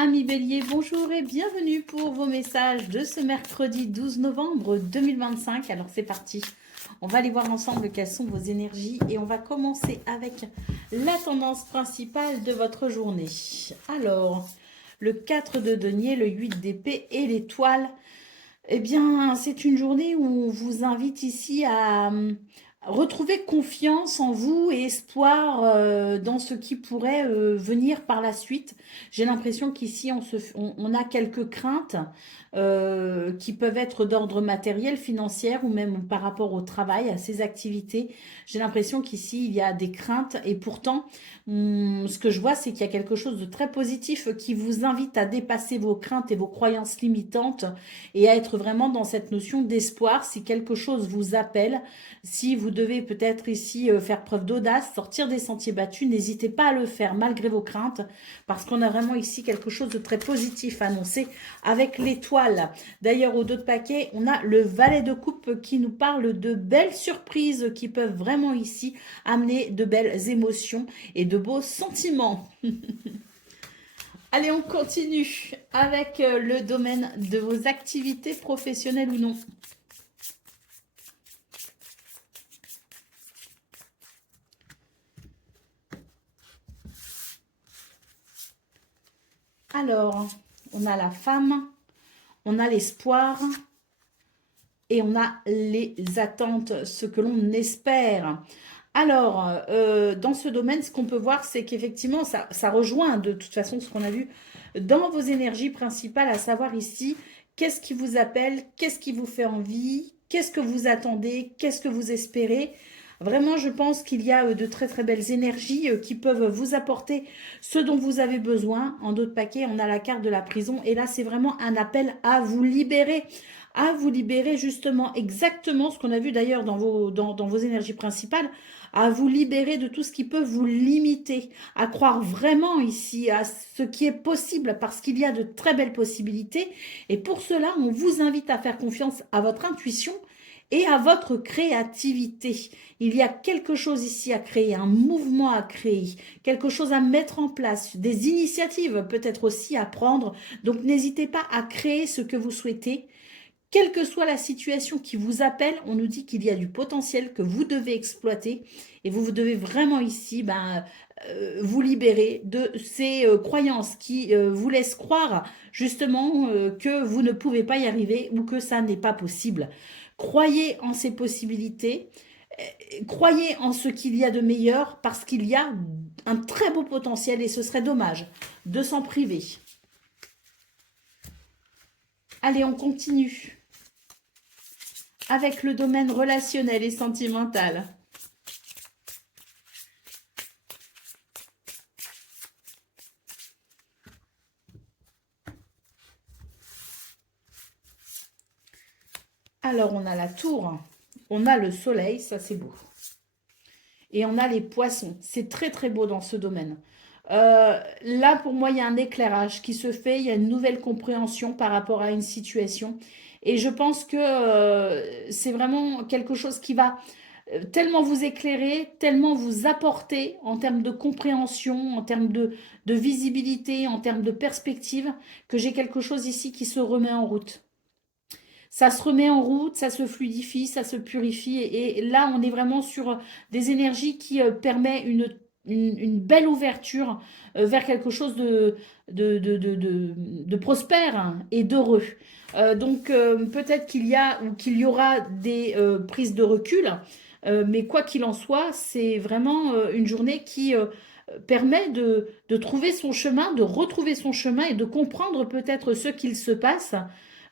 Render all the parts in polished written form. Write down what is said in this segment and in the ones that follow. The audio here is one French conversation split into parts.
Amis Bélier, bonjour et bienvenue pour vos messages de ce mercredi 12 novembre 2025. Alors c'est parti, on va aller voir ensemble quelles sont vos énergies et on va commencer avec la tendance principale de votre journée. Alors, le 4 de denier, le 8 d'épée et l'étoile. Eh bien, c'est une journée où on vous invite ici à retrouver confiance en vous et espoir dans ce qui pourrait venir par la suite. J'ai l'impression qu'ici, on a quelques craintes qui peuvent être d'ordre matériel, financier ou même par rapport au travail, à ses activités. J'ai l'impression qu'ici, il y a des craintes et pourtant, ce que je vois, c'est qu'il y a quelque chose de très positif qui vous invite à dépasser vos craintes et vos croyances limitantes et à être vraiment dans cette notion d'espoir. Si quelque chose vous appelle, si vous devez peut-être ici faire preuve d'audace, sortir des sentiers battus, n'hésitez pas à le faire malgré vos craintes, parce qu'on a vraiment ici quelque chose de très positif à annoncer avec l'étoile. D'ailleurs, au dos de paquet, on a le valet de coupe qui nous parle de belles surprises qui peuvent vraiment ici amener de belles émotions et de beaux sentiments. Allez, on continue avec le domaine de vos activités professionnelles ou non. Alors, on a la femme, on a l'espoir et on a les attentes, ce que l'on espère. Alors, dans ce domaine, ce qu'on peut voir, c'est qu'effectivement, ça rejoint de toute façon ce qu'on a vu dans vos énergies principales, à savoir ici, qu'est-ce qui vous appelle, qu'est-ce qui vous fait envie, qu'est-ce que vous attendez, qu'est-ce que vous espérez. Vraiment, je pense qu'il y a de très très belles énergies qui peuvent vous apporter ce dont vous avez besoin. En d'autres paquets, on a la carte de la prison et là, c'est vraiment un appel à vous libérer justement exactement ce qu'on a vu d'ailleurs dans vos énergies principales, à vous libérer de tout ce qui peut vous limiter, à croire vraiment ici à ce qui est possible parce qu'il y a de très belles possibilités. Et pour cela, on vous invite à faire confiance à votre intuition et à votre créativité. Il y a quelque chose ici à créer, un mouvement à créer, quelque chose à mettre en place, des initiatives peut-être aussi à prendre. Donc n'hésitez pas à créer ce que vous souhaitez. Quelle que soit la situation qui vous appelle, on nous dit qu'il y a du potentiel que vous devez exploiter et vous devez vraiment ici vous libérer de ces croyances qui vous laissent croire justement que vous ne pouvez pas y arriver ou que ça n'est pas possible. Croyez en ces possibilités, croyez en ce qu'il y a de meilleur parce qu'il y a un très beau potentiel et ce serait dommage de s'en priver. Allez, on continue avec le domaine relationnel et sentimental. Alors, on a la tour, on a le soleil, ça c'est beau. Et on a les poissons, c'est très très beau dans ce domaine. Là, pour moi, il y a un éclairage qui se fait, il y a une nouvelle compréhension par rapport à une situation. Et je pense que c'est vraiment quelque chose qui va tellement vous éclairer, tellement vous apporter en termes de compréhension, en termes de visibilité, en termes de perspective, que j'ai quelque chose ici qui se remet en route. Ça se remet en route, ça se fluidifie, ça se purifie. Et là, on est vraiment sur des énergies qui permettent une belle ouverture vers quelque chose de prospère hein, et d'heureux. Donc peut-être qu'il y a ou qu'il y aura des prises de recul, mais quoi qu'il en soit, c'est vraiment une journée qui permet de trouver son chemin, de retrouver son chemin et de comprendre peut-être ce qu'il se passe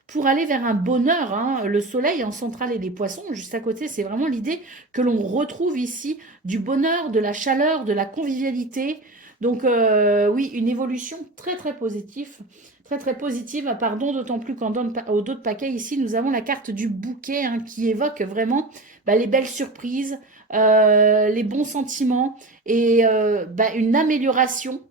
pour aller vers un bonheur. Hein. Le soleil en centrale et les poissons, juste à côté, c'est vraiment l'idée que l'on retrouve ici du bonheur, de la chaleur, de la convivialité. Donc oui, une évolution très très positive, très très positive, pardon, d'autant plus qu'au dos de paquet, ici, nous avons la carte du bouquet hein, qui évoque vraiment les belles surprises, les bons sentiments et une amélioration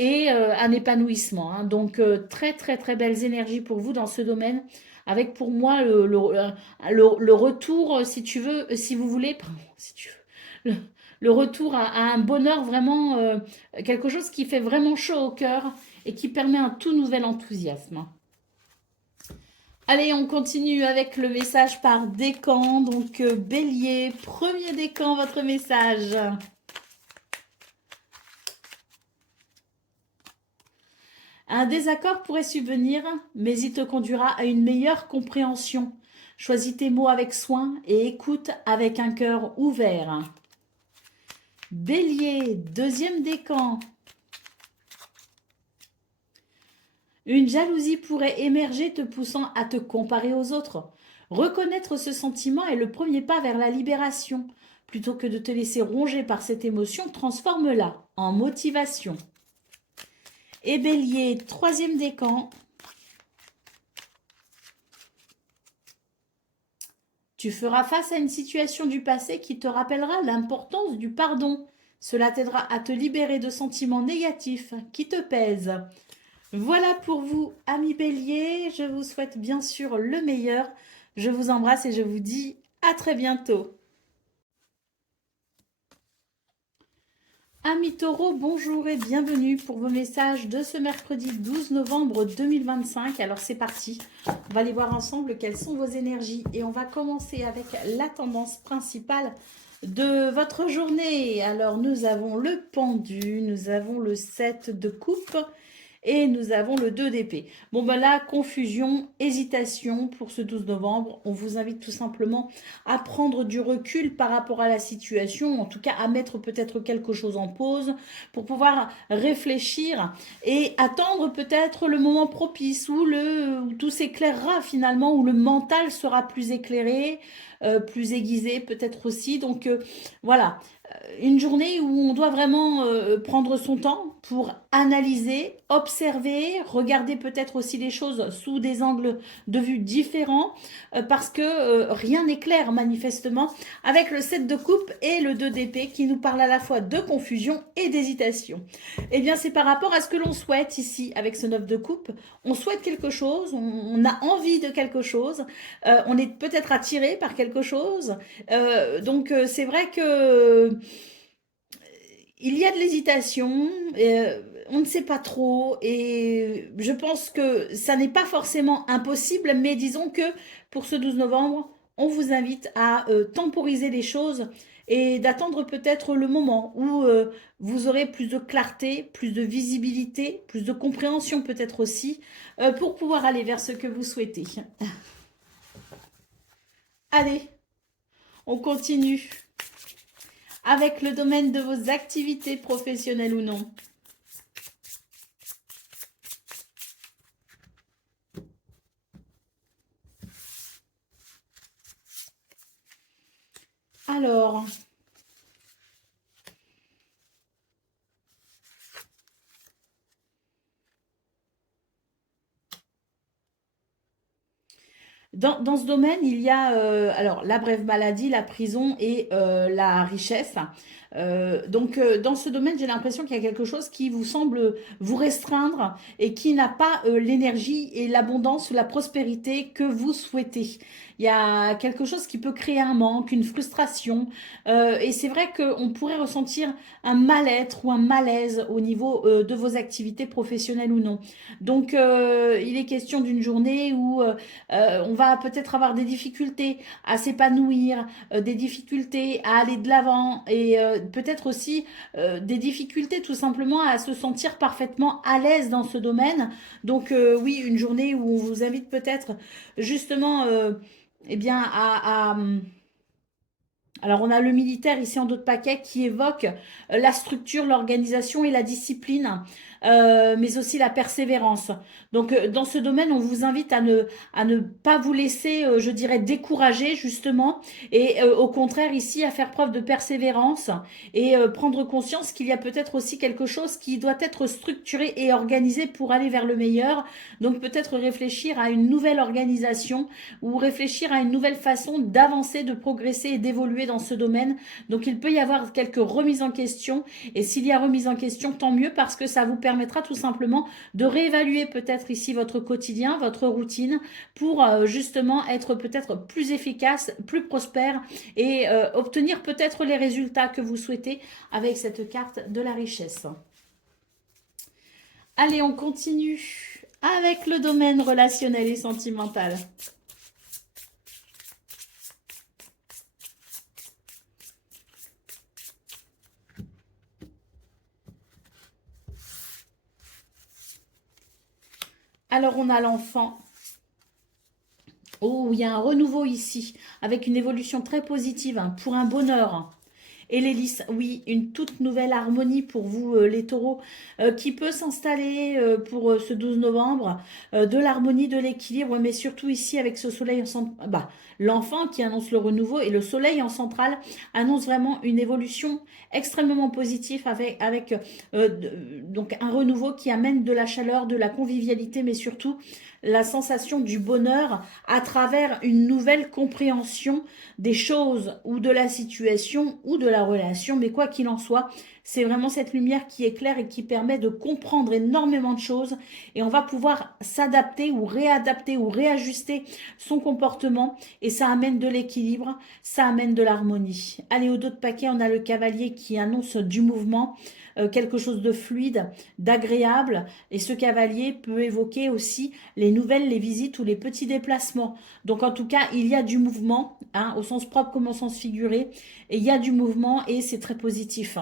et un épanouissement. Hein. Donc, très, très, très belles énergies pour vous dans ce domaine. Avec pour moi le retour, si tu veux, si vous voulez, pardon, si tu veux, le retour à un bonheur vraiment, quelque chose qui fait vraiment chaud au cœur et qui permet un tout nouvel enthousiasme. Allez, on continue avec le message par décan. Donc, Bélier, premier décan, votre message. Un désaccord pourrait subvenir, mais il te conduira à une meilleure compréhension. Choisis tes mots avec soin et écoute avec un cœur ouvert. Bélier, deuxième décan. Une jalousie pourrait émerger te poussant à te comparer aux autres. Reconnaître ce sentiment est le premier pas vers la libération. Plutôt que de te laisser ronger par cette émotion, transforme-la en motivation. Et Bélier, troisième décan. Tu feras face à une situation du passé qui te rappellera l'importance du pardon. Cela t'aidera à te libérer de sentiments négatifs qui te pèsent. Voilà pour vous, amis Bélier. Je vous souhaite bien sûr le meilleur. Je vous embrasse et je vous dis à très bientôt. Amis Taureau, bonjour et bienvenue pour vos messages de ce mercredi 12 novembre 2025. Alors c'est parti, on va aller voir ensemble quelles sont vos énergies et on va commencer avec la tendance principale de votre journée. Alors nous avons le pendu, nous avons le 7 de coupe et nous avons le 2 d'épée. Bon ben là, confusion, hésitation pour ce 12 novembre. On vous invite tout simplement à prendre du recul par rapport à la situation, en tout cas à mettre peut-être quelque chose en pause pour pouvoir réfléchir et attendre peut-être le moment propice où tout s'éclairera finalement, où le mental sera plus éclairé, plus aiguisé peut-être aussi. Donc voilà, une journée où on doit vraiment prendre son temps pour analyser, observer, regarder peut-être aussi les choses sous des angles de vue différents, parce que rien n'est clair manifestement avec le 7 de coupe et le 2 d'épée qui nous parle à la fois de confusion et d'hésitation. Eh bien c'est par rapport à ce que l'on souhaite ici avec ce 9 de coupe. On souhaite quelque chose, on a envie de quelque chose, on est peut-être attiré par quelque chose, donc c'est vrai que il y a de l'hésitation, on ne sait pas trop et je pense que ça n'est pas forcément impossible, mais disons que pour ce 12 novembre, on vous invite à temporiser les choses et d'attendre peut-être le moment où vous aurez plus de clarté, plus de visibilité, plus de compréhension peut-être aussi, pour pouvoir aller vers ce que vous souhaitez. Allez, on continue avec le domaine de vos activités professionnelles ou non. Alors, dans ce domaine, il y a alors la brève maladie, la prison et la richesse. Donc, dans ce domaine, j'ai l'impression qu'il y a quelque chose qui vous semble vous restreindre et qui n'a pas l'énergie et l'abondance ou la prospérité que vous souhaitez. Il y a quelque chose qui peut créer un manque, une frustration. Et c'est vrai qu'on pourrait ressentir un mal-être ou un malaise au niveau de vos activités professionnelles ou non. Donc, il est question d'une journée où on va peut-être avoir des difficultés à s'épanouir, des difficultés à aller de l'avant et peut-être aussi des difficultés tout simplement à se sentir parfaitement à l'aise dans ce domaine. Donc oui, une journée où on vous invite peut-être justement eh bien alors, on a le militaire ici en dos de paquet qui évoque la structure, l'organisation et la discipline, mais aussi la persévérance. Donc, dans ce domaine, on vous invite à ne pas vous laisser, je dirais, décourager, justement, et au contraire, ici, à faire preuve de persévérance et prendre conscience qu'il y a peut-être aussi quelque chose qui doit être structuré et organisé pour aller vers le meilleur. Donc, peut-être réfléchir à une nouvelle organisation ou réfléchir à une nouvelle façon d'avancer, de progresser et d'évoluer dans ce domaine. Donc il peut y avoir quelques remises en question et s'il y a remise en question, tant mieux parce que ça vous permettra tout simplement de réévaluer peut-être ici votre quotidien, votre routine pour justement être peut-être plus efficace, plus prospère et obtenir peut-être les résultats que vous souhaitez avec cette carte de la richesse. Allez, on continue avec le domaine relationnel et sentimental. Alors, on a l'enfant. Oh, il y a un renouveau ici, avec une évolution très positive pour un bonheur. Et l'hélice, oui, une toute nouvelle harmonie pour vous, les taureaux, qui peut s'installer pour ce 12 novembre, de l'harmonie, de l'équilibre, mais surtout ici avec ce soleil en centrale, bah, l'enfant qui annonce le renouveau et le soleil en centrale annonce vraiment une évolution extrêmement positive avec donc un renouveau qui amène de la chaleur, de la convivialité, mais surtout la sensation du bonheur à travers une nouvelle compréhension des choses ou de la situation ou de la relation, mais quoi qu'il en soit, c'est vraiment cette lumière qui éclaire et qui permet de comprendre énormément de choses et on va pouvoir s'adapter ou réadapter ou réajuster son comportement et ça amène de l'équilibre, ça amène de l'harmonie. Allez, au dos de paquet, on a le cavalier qui annonce du mouvement, quelque chose de fluide, d'agréable et ce cavalier peut évoquer aussi les nouvelles, les visites ou les petits déplacements. Donc en tout cas, il y a du mouvement, hein, au sens propre comme au sens figuré, et il y a du mouvement et c'est très positif.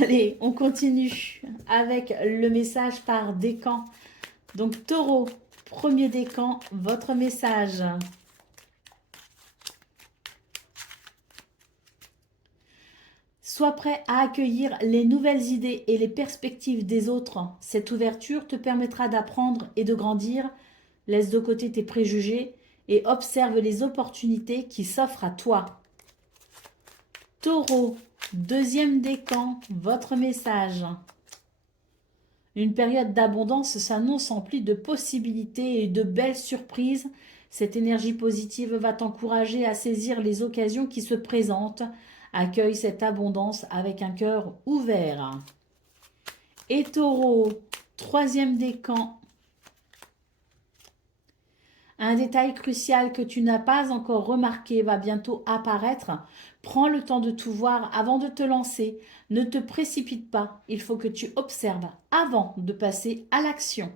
Allez, on continue avec le message par décan. Donc taureau, premier décan, votre message. Sois prêt à accueillir les nouvelles idées et les perspectives des autres. Cette ouverture te permettra d'apprendre et de grandir. Laisse de côté tes préjugés et observe les opportunités qui s'offrent à toi. Taureau, deuxième décan, votre message. Une période d'abondance s'annonce emplie de possibilités et de belles surprises. Cette énergie positive va t'encourager à saisir les occasions qui se présentent. Accueille cette abondance avec un cœur ouvert. Et Taureau, troisième décan. Un détail crucial que tu n'as pas encore remarqué va bientôt apparaître. Prends le temps de tout voir avant de te lancer. Ne te précipite pas. Il faut que tu observes avant de passer à l'action.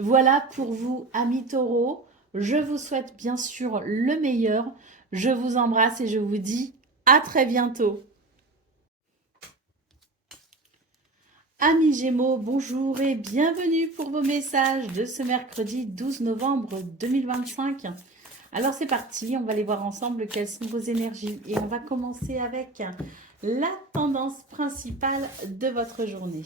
Voilà pour vous, amis taureaux. Je vous souhaite bien sûr le meilleur. Je vous embrasse et je vous dis à très bientôt. Amis Gémeaux, bonjour et bienvenue pour vos messages de ce mercredi 12 novembre 2025. Alors c'est parti, on va aller voir ensemble quelles sont vos énergies et on va commencer avec la tendance principale de votre journée.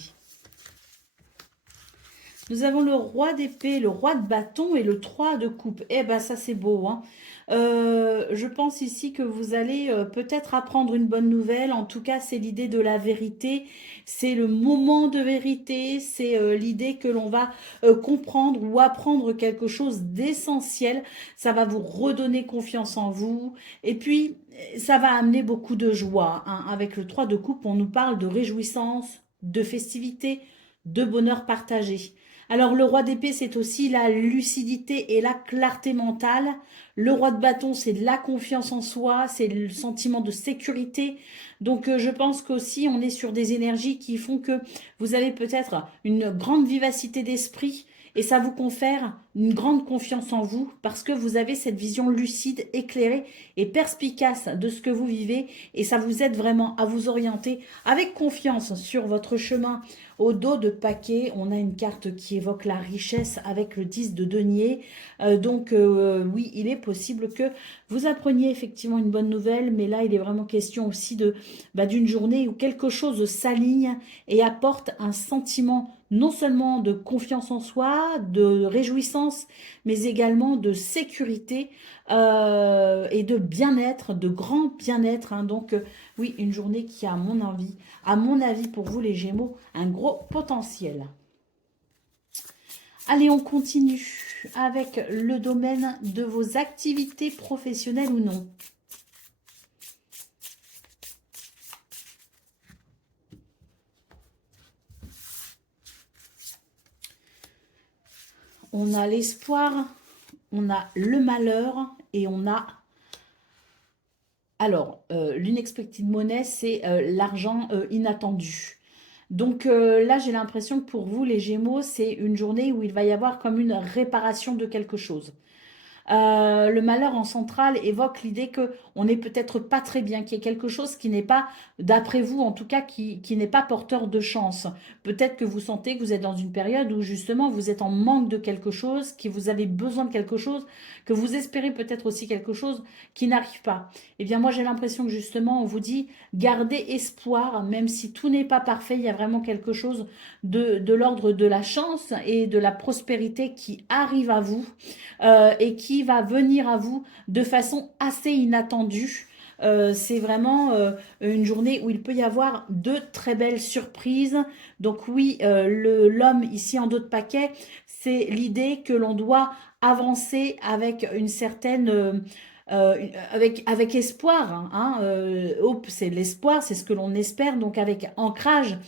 Nous avons le roi d'épée, le roi de bâton et le 3 de coupe. Eh ben ça c'est beau, hein. Je pense ici que vous allez peut-être apprendre une bonne nouvelle. En tout cas, c'est l'idée de la vérité. C'est le moment de vérité. C'est l'idée que l'on va comprendre ou apprendre quelque chose d'essentiel. Ça va vous redonner confiance en vous. Et puis, ça va amener beaucoup de joie, hein. Avec le 3 de coupe, on nous parle de réjouissance, de festivité, de bonheur partagé. Alors, le roi d'épée, c'est aussi la lucidité et la clarté mentale. Le roi de bâton, c'est de la confiance en soi, c'est le sentiment de sécurité. Donc, je pense qu'aussi, on est sur des énergies qui font que vous avez peut-être une grande vivacité d'esprit et ça vous confère une grande confiance en vous parce que vous avez cette vision lucide, éclairée et perspicace de ce que vous vivez et ça vous aide vraiment à vous orienter avec confiance sur votre chemin. Au dos de paquet, on a une carte qui évoque la richesse avec le 10 de denier. Donc oui, il est possible que vous appreniez effectivement une bonne nouvelle, mais là, il est vraiment question aussi d'une journée où quelque chose s'aligne et apporte un sentiment non seulement de confiance en soi, de réjouissance, mais également de sécurité et de bien-être, de grand bien-être, hein. Donc oui, une journée qui a, à mon avis, pour vous les Gémeaux, un gros potentiel. Allez, on continue avec le domaine de vos activités professionnelles ou non. On a l'espoir, on a le malheur et on a... Alors, l'inexpected money, c'est l'argent inattendu. Donc là, j'ai l'impression que pour vous, les Gémeaux, c'est une journée où il va y avoir comme une réparation de quelque chose. Le malheur en centrale évoque l'idée que on n'est peut-être pas très bien, qu'il y ait quelque chose qui n'est pas, d'après vous en tout cas, qui n'est pas porteur de chance. Peut-être que vous sentez que vous êtes dans une période où justement vous êtes en manque de quelque chose, que vous avez besoin de quelque chose, que vous espérez peut-être aussi quelque chose qui n'arrive pas. Eh bien moi j'ai l'impression que justement on vous dit gardez espoir, même si tout n'est pas parfait, il y a vraiment quelque chose de l'ordre de la chance et de la prospérité qui arrive à vous et qui va venir à vous de façon assez inattendue. C'est vraiment une journée où il peut y avoir de très belles surprises. Donc oui, l'homme ici en dos de paquet, c'est l'idée que l'on doit avancer avec une certaine... avec espoir, hein, hope, c'est l'espoir, c'est ce que l'on espère, donc avec ancrage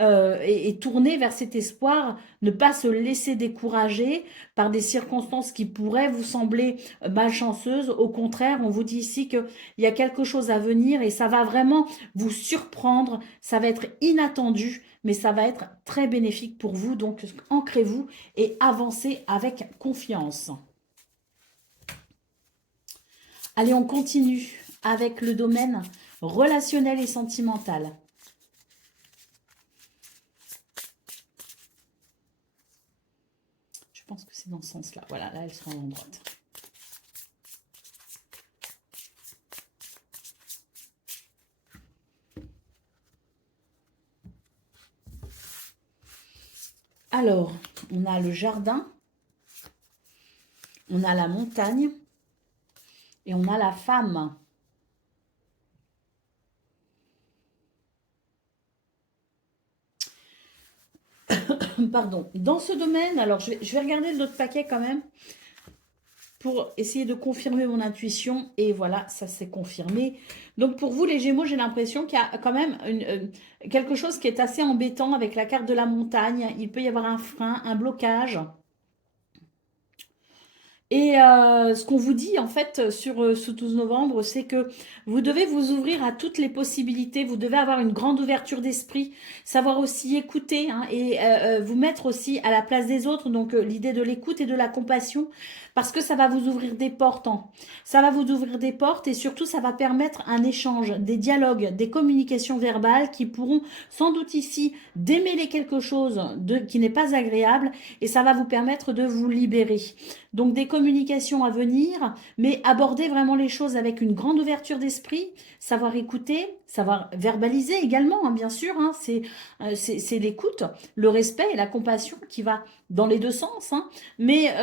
et tourner vers cet espoir, ne pas se laisser décourager par des circonstances qui pourraient vous sembler malchanceuses. Au contraire, on vous dit ici qu'il y a quelque chose à venir et ça va vraiment vous surprendre, ça va être inattendu, mais ça va être très bénéfique pour vous. Donc, ancrez-vous et avancez avec confiance. Allez, on continue avec le domaine relationnel et sentimental. Je pense que c'est dans ce sens-là. Voilà, là, elle sera en droite. Alors, on a le jardin, on a la montagne et on a la femme. Pardon. Dans ce domaine, alors je vais regarder l'autre paquet quand même pour essayer de confirmer mon intuition. Et voilà, ça s'est confirmé. Donc pour vous, les Gémeaux, j'ai l'impression qu'il y a quand même quelque chose qui est assez embêtant avec la carte de la montagne. Il peut y avoir un frein, un blocage. Et ce qu'on vous dit en fait sur ce 12 novembre, c'est que vous devez vous ouvrir à toutes les possibilités, vous devez avoir une grande ouverture d'esprit, savoir aussi écouter hein, et vous mettre aussi à la place des autres, donc l'idée de l'écoute et de la compassion, parce que ça va vous ouvrir des portes, hein. Ça va vous ouvrir des portes et surtout ça va permettre un échange, des dialogues, des communications verbales qui pourront sans doute ici démêler quelque chose qui n'est pas agréable et ça va vous permettre de vous libérer. Donc des communications à venir, mais aborder vraiment les choses avec une grande ouverture d'esprit, savoir écouter, savoir verbaliser également, hein, bien sûr, hein, c'est l'écoute, le respect et la compassion qui va dans les deux sens. Hein, mais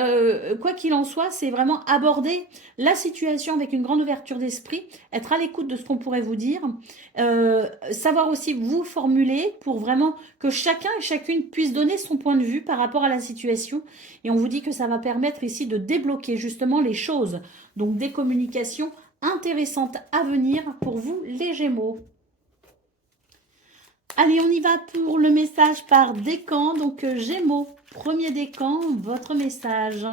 quoi qu'il en soit, c'est vraiment aborder la situation avec une grande ouverture d'esprit, être à l'écoute de ce qu'on pourrait vous dire, savoir aussi vous formuler pour vraiment que chacun et chacune puisse donner son point de vue par rapport à la situation. Et on vous dit que ça va permettre ici de débloquer justement les choses. Donc des communications intéressantes à venir pour vous les Gémeaux. Allez, on y va pour le message par décan. Donc Gémeaux, premier décan, votre message.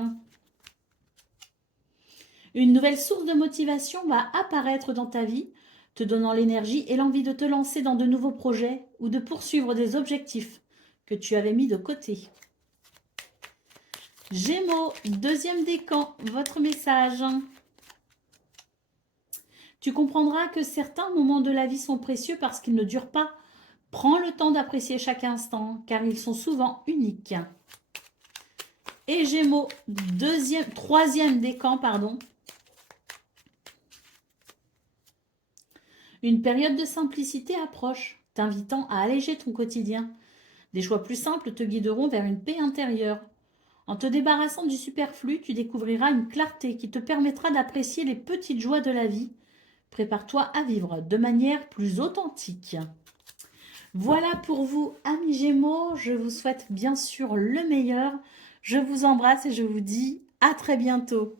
Une nouvelle source de motivation va apparaître dans ta vie, te donnant l'énergie et l'envie de te lancer dans de nouveaux projets ou de poursuivre des objectifs que tu avais mis de côté. Gémeaux, deuxième décan, votre message. Tu comprendras que certains moments de la vie sont précieux parce qu'ils ne durent pas. Prends le temps d'apprécier chaque instant, car ils sont souvent uniques. Et Gémeaux, troisième décan, pardon. Une période de simplicité approche, t'invitant à alléger ton quotidien. Des choix plus simples te guideront vers une paix intérieure. En te débarrassant du superflu, tu découvriras une clarté qui te permettra d'apprécier les petites joies de la vie. Prépare-toi à vivre de manière plus authentique. Voilà pour vous, amis Gémeaux. Je vous souhaite bien sûr le meilleur. Je vous embrasse et je vous dis à très bientôt.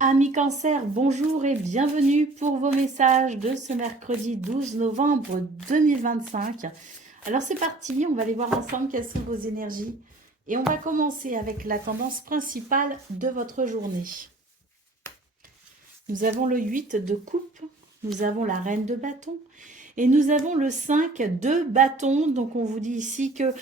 Amis Cancer, bonjour et bienvenue pour vos messages de ce mercredi 12 novembre 2025. Alors c'est parti, on va aller voir ensemble quelles sont vos énergies. Et on va commencer avec la tendance principale de votre journée. Nous avons le 8 de coupe, nous avons la reine de bâton Et nous avons le 5 de bâton. Donc, on vous dit ici que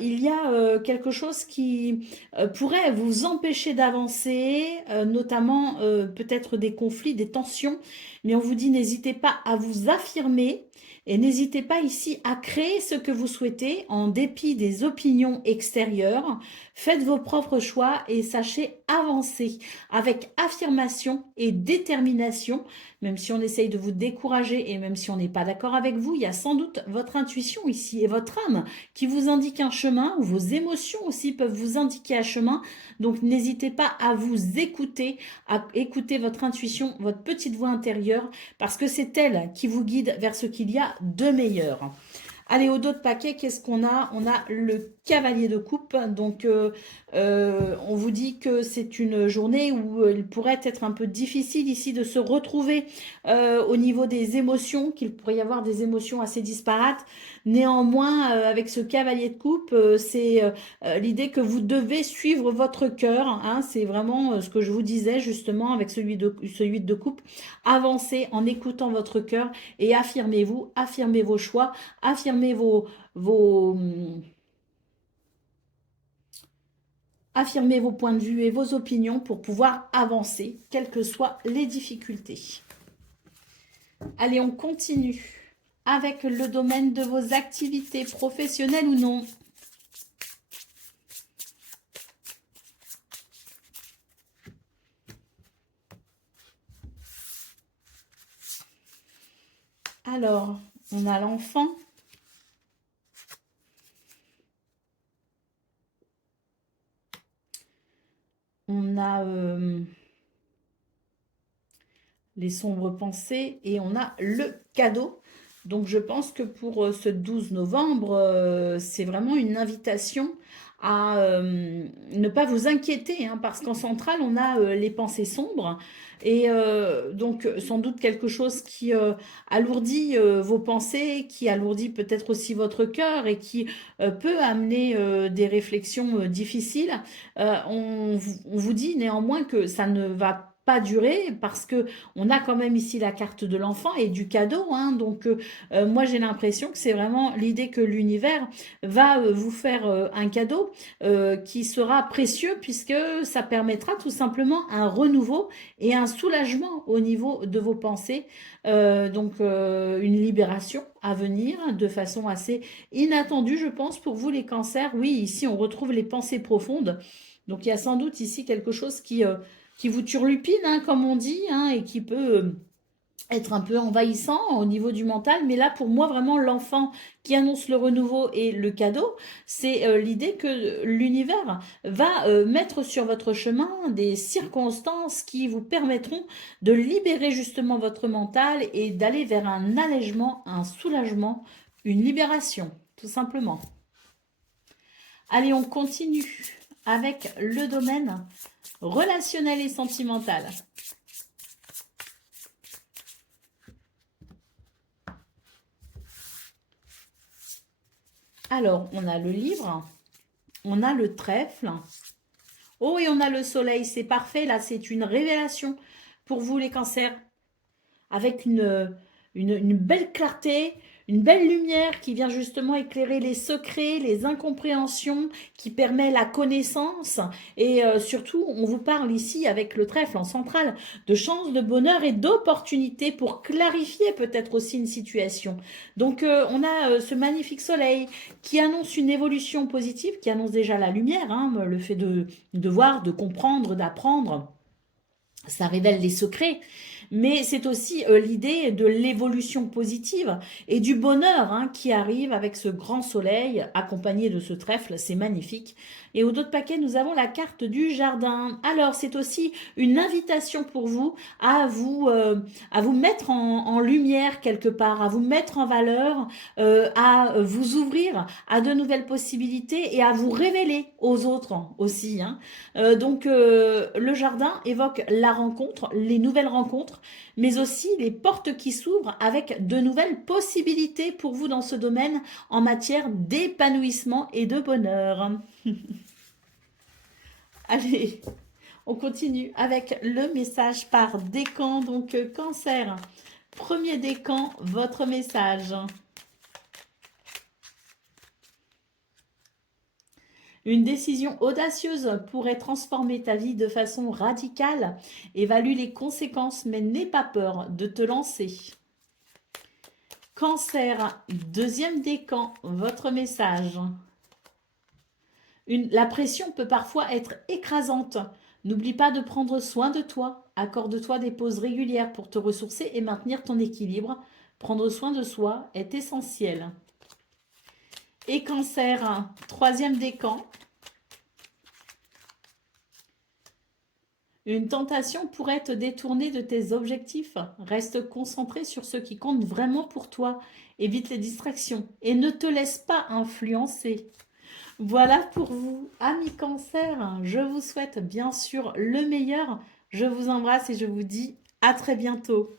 il y a quelque chose qui pourrait vous empêcher d'avancer, notamment peut-être des conflits, des tensions. Mais on vous dit, n'hésitez pas à vous affirmer. Et n'hésitez pas ici à créer ce que vous souhaitez en dépit des opinions extérieures. Faites vos propres choix et sachez avancer avec affirmation et détermination. Même si on essaye de vous décourager et même si on n'est pas d'accord avec vous, il y a sans doute votre intuition ici et votre âme qui vous indique un chemin, ou vos émotions aussi peuvent vous indiquer un chemin. Donc n'hésitez pas à vous écouter, à écouter votre intuition, votre petite voix intérieure, parce que c'est elle qui vous guide vers ce qu'il y a de meilleur. Allez, au dos de paquet, qu'est-ce qu'on a? On a le cavalier de coupe. Donc, on vous dit que c'est une journée où il pourrait être un peu difficile ici de se retrouver au niveau des émotions, qu'il pourrait y avoir des émotions assez disparates. Néanmoins, avec ce cavalier de coupe, c'est l'idée que vous devez suivre votre cœur. Hein, c'est vraiment ce que je vous disais justement avec celui de coupe. Avancez en écoutant votre cœur et affirmez-vous, affirmez vos choix, affirmez affirmez vos points de vue et vos opinions pour pouvoir avancer, quelles que soient les difficultés. Allez, on continue avec le domaine de vos activités professionnelles ou non. Alors, on a l'enfant. On a les sombres pensées et on a le cadeau. Donc, je pense que pour ce 12 novembre, c'est vraiment une invitation à ne pas vous inquiéter, hein, parce qu'en centrale, on a les pensées sombres. Et donc, sans doute quelque chose qui alourdit vos pensées, qui alourdit peut-être aussi votre cœur et qui peut amener des réflexions difficiles. On vous dit néanmoins que ça ne va pas durer parce que on a quand même ici la carte de l'enfant et du cadeau. Hein, donc, moi, j'ai l'impression que c'est vraiment l'idée que l'univers va vous faire un cadeau qui sera précieux puisque ça permettra tout simplement un renouveau et un soulagement au niveau de vos pensées. Donc, une libération à venir de façon assez inattendue, je pense, pour vous les cancers. Oui, ici, on retrouve les pensées profondes. Donc, il y a sans doute ici quelque chose qui vous turlupine, hein, comme on dit, hein, et qui peut être un peu envahissant au niveau du mental. Mais là, pour moi, vraiment, l'enfant qui annonce le renouveau et le cadeau, c'est l'idée que l'univers va mettre sur votre chemin des circonstances qui vous permettront de libérer justement votre mental et d'aller vers un allègement, un soulagement, une libération, tout simplement. Allez, on continue avec le domaine relationnel et sentimental. Alors, on a le livre, on a le trèfle. Oh, et on a le soleil, c'est parfait. Là, c'est une révélation pour vous, les cancers, avec une belle clarté, une belle lumière qui vient justement éclairer les secrets, les incompréhensions, qui permet la connaissance. Et surtout, on vous parle ici, avec le trèfle en centrale, de chances, de bonheur et d'opportunités pour clarifier peut-être aussi une situation. Donc, on a ce magnifique soleil qui annonce une évolution positive, qui annonce déjà la lumière, hein, le fait de voir, de comprendre, d'apprendre. Ça révèle les secrets, mais c'est aussi l'idée de l'évolution positive et du bonheur, hein, qui arrive avec ce grand soleil accompagné de ce trèfle, c'est magnifique. Et au dos de paquet, nous avons la carte du jardin. Alors, c'est aussi une invitation pour vous à vous mettre en lumière quelque part, à vous mettre en valeur, à vous ouvrir à de nouvelles possibilités et à vous révéler aux autres aussi. Hein. Donc, le jardin évoque la rencontre, les nouvelles rencontres, mais aussi les portes qui s'ouvrent avec de nouvelles possibilités pour vous dans ce domaine en matière d'épanouissement et de bonheur. Allez, on continue avec le message par décan, donc cancer. Premier décan, votre message. Une décision audacieuse pourrait transformer ta vie de façon radicale. Évalue les conséquences, mais n'aie pas peur de te lancer. Cancer, deuxième décan, votre message. La pression peut parfois être écrasante. N'oublie pas de prendre soin de toi. Accorde-toi des pauses régulières pour te ressourcer et maintenir ton équilibre. Prendre soin de soi est essentiel. Et Cancer, troisième décan. Une tentation pourrait te détourner de tes objectifs. Reste concentré sur ce qui compte vraiment pour toi. Évite les distractions et ne te laisse pas influencer. Voilà pour vous, amis Cancer. Je vous souhaite bien sûr le meilleur. Je vous embrasse et je vous dis à très bientôt.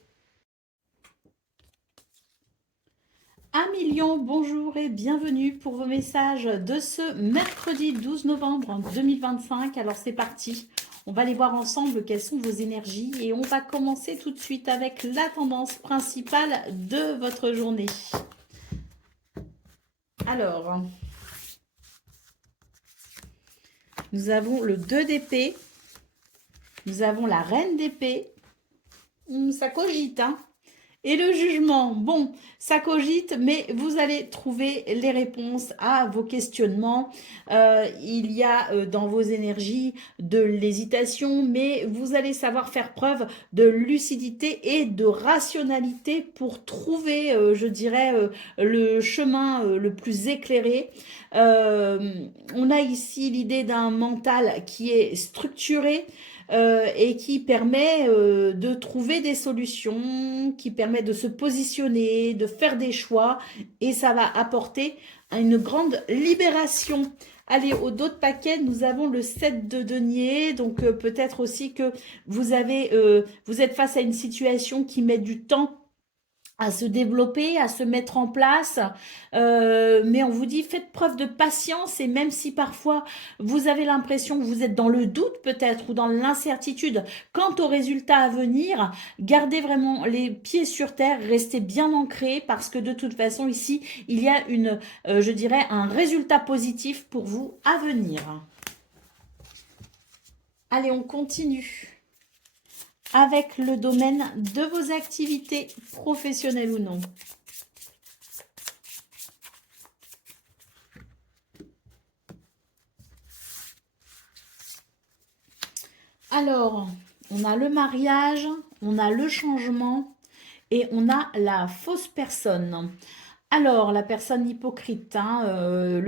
Amis Lion, bonjour et bienvenue pour vos messages de ce mercredi 12 novembre 2025. Alors c'est parti, on va aller voir ensemble quelles sont vos énergies et on va commencer tout de suite avec la tendance principale de votre journée. Alors, nous avons le 2 d'épée, nous avons la reine d'épée, ça cogite, hein. Et le jugement, bon, ça cogite, mais vous allez trouver les réponses à vos questionnements. Il y a dans vos énergies de l'hésitation, mais vous allez savoir faire preuve de lucidité et de rationalité pour trouver, je dirais, le chemin le plus éclairé. On a ici l'idée d'un mental qui est structuré, et qui permet de trouver des solutions, qui permet de se positionner, de faire des choix, et ça va apporter une grande libération. Allez, au dos de paquet, nous avons le 7 de denier, donc peut-être aussi que vous êtes face à une situation qui met du temps à se développer, à se mettre en place, mais on vous dit faites preuve de patience et même si parfois vous avez l'impression que vous êtes dans le doute peut-être ou dans l'incertitude quant aux résultats à venir, gardez vraiment les pieds sur terre, restez bien ancrés parce que de toute façon ici il y a je dirais un résultat positif pour vous à venir. Allez, on continue avec le domaine de vos activités professionnelles ou non. Alors, on a le mariage, on a le changement et on a la fausse personne. Alors, la personne hypocrite, hein,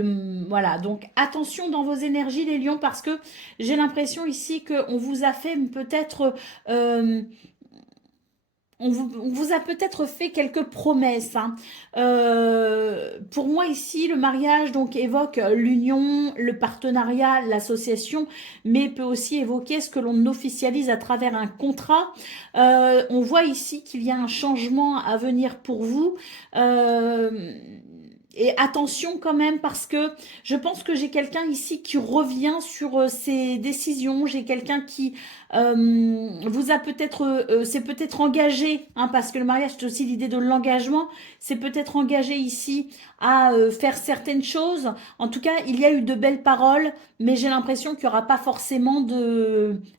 voilà, donc attention dans vos énergies les lions parce que j'ai l'impression ici qu'on vous a fait peut-être... on vous a peut-être fait quelques promesses, hein. Pour moi ici, le mariage donc évoque l'union, le partenariat, l'association, mais peut aussi évoquer ce que l'on officialise à travers un contrat. On voit ici qu'il y a un changement à venir pour vous. Et attention quand même parce que je pense que j'ai quelqu'un ici qui revient sur ses décisions. J'ai quelqu'un qui vous a peut-être, c'est peut-être engagé, hein, parce que le mariage c'est aussi l'idée de l'engagement. C'est peut-être engagé ici à faire certaines choses. En tout cas, il y a eu de belles paroles, mais j'ai l'impression qu'il n'y aura pas forcément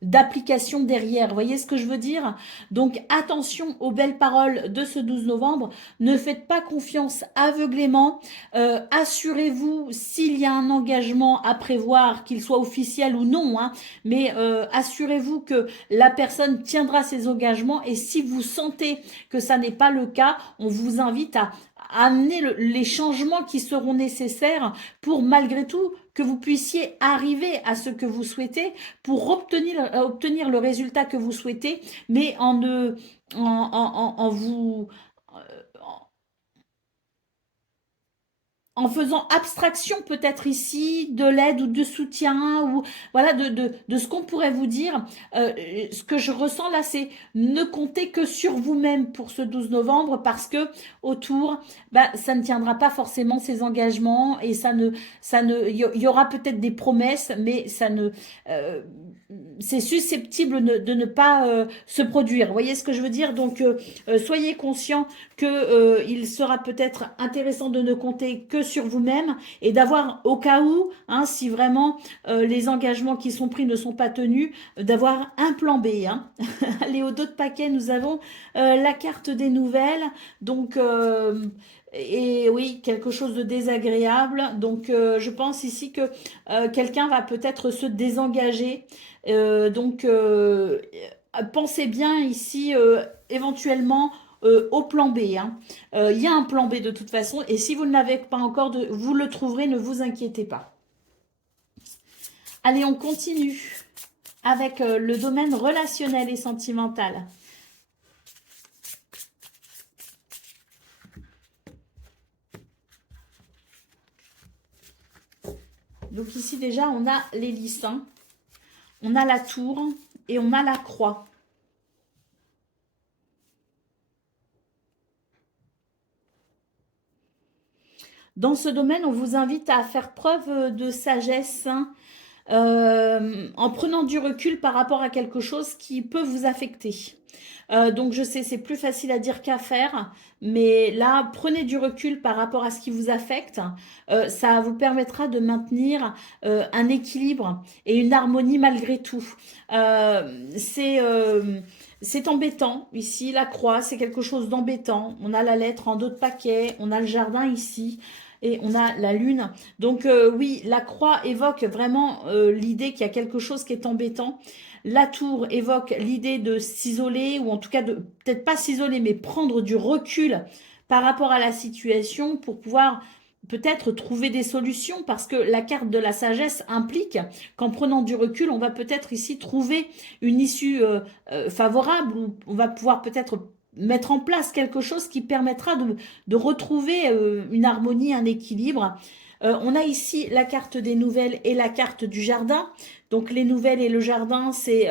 d'application derrière. Vous voyez ce que je veux dire? Donc attention aux belles paroles de ce 12 novembre. Ne faites pas confiance aveuglément. Assurez-vous s'il y a un engagement à prévoir, qu'il soit officiel ou non, hein, mais assurez-vous que la personne tiendra ses engagements et si vous sentez que ça n'est pas le cas, on vous invite à amener les changements qui seront nécessaires pour malgré tout que vous puissiez arriver à ce que vous souhaitez pour obtenir le résultat que vous souhaitez, mais en faisant abstraction peut-être ici de l'aide ou de soutien ou voilà de ce qu'on pourrait vous dire. Ce que je ressens là, c'est ne comptez que sur vous-même pour ce 12 novembre parce que autour, ça ne tiendra pas forcément ses engagements et il y aura peut-être des promesses, mais c'est susceptible de ne pas se produire. Vous voyez ce que je veux dire? Donc, soyez conscient que il sera peut-être intéressant de ne compter que sur vous-même et d'avoir au cas où, hein, si vraiment les engagements qui sont pris ne sont pas tenus, d'avoir un plan B. Hein. Allez, au dos de paquet, nous avons la carte des nouvelles. Donc, et oui, quelque chose de désagréable. Donc, je pense ici que quelqu'un va peut-être se désengager. Donc, pensez bien ici éventuellement au plan B. Hein. Il y a un plan B de toute façon. Et si vous ne l'avez pas encore, vous le trouverez, ne vous inquiétez pas. Allez, on continue avec le domaine relationnel et sentimental. Donc ici déjà, on a l'hélice, hein. On a la tour et on a la croix. Dans ce domaine, on vous invite à faire preuve de sagesse, hein, en prenant du recul par rapport à quelque chose qui peut vous affecter. Donc je sais, c'est plus facile à dire qu'à faire, mais là, prenez du recul par rapport à ce qui vous affecte. Ça vous permettra de maintenir un équilibre et une harmonie malgré tout. C'est embêtant ici, la croix, c'est quelque chose d'embêtant. On a la lettre en dos de paquet, on a le jardin ici. Et on a la lune. Donc oui, la croix évoque vraiment l'idée qu'il y a quelque chose qui est embêtant. La tour évoque l'idée de s'isoler, ou en tout cas de peut-être pas s'isoler, mais prendre du recul par rapport à la situation pour pouvoir peut-être trouver des solutions, parce que la carte de la sagesse implique qu'en prenant du recul, on va peut-être ici trouver une issue favorable, ou on va pouvoir peut-être mettre en place quelque chose qui permettra de retrouver une harmonie, un équilibre. On a ici la carte des nouvelles et la carte du jardin. Donc les nouvelles et le jardin, c'est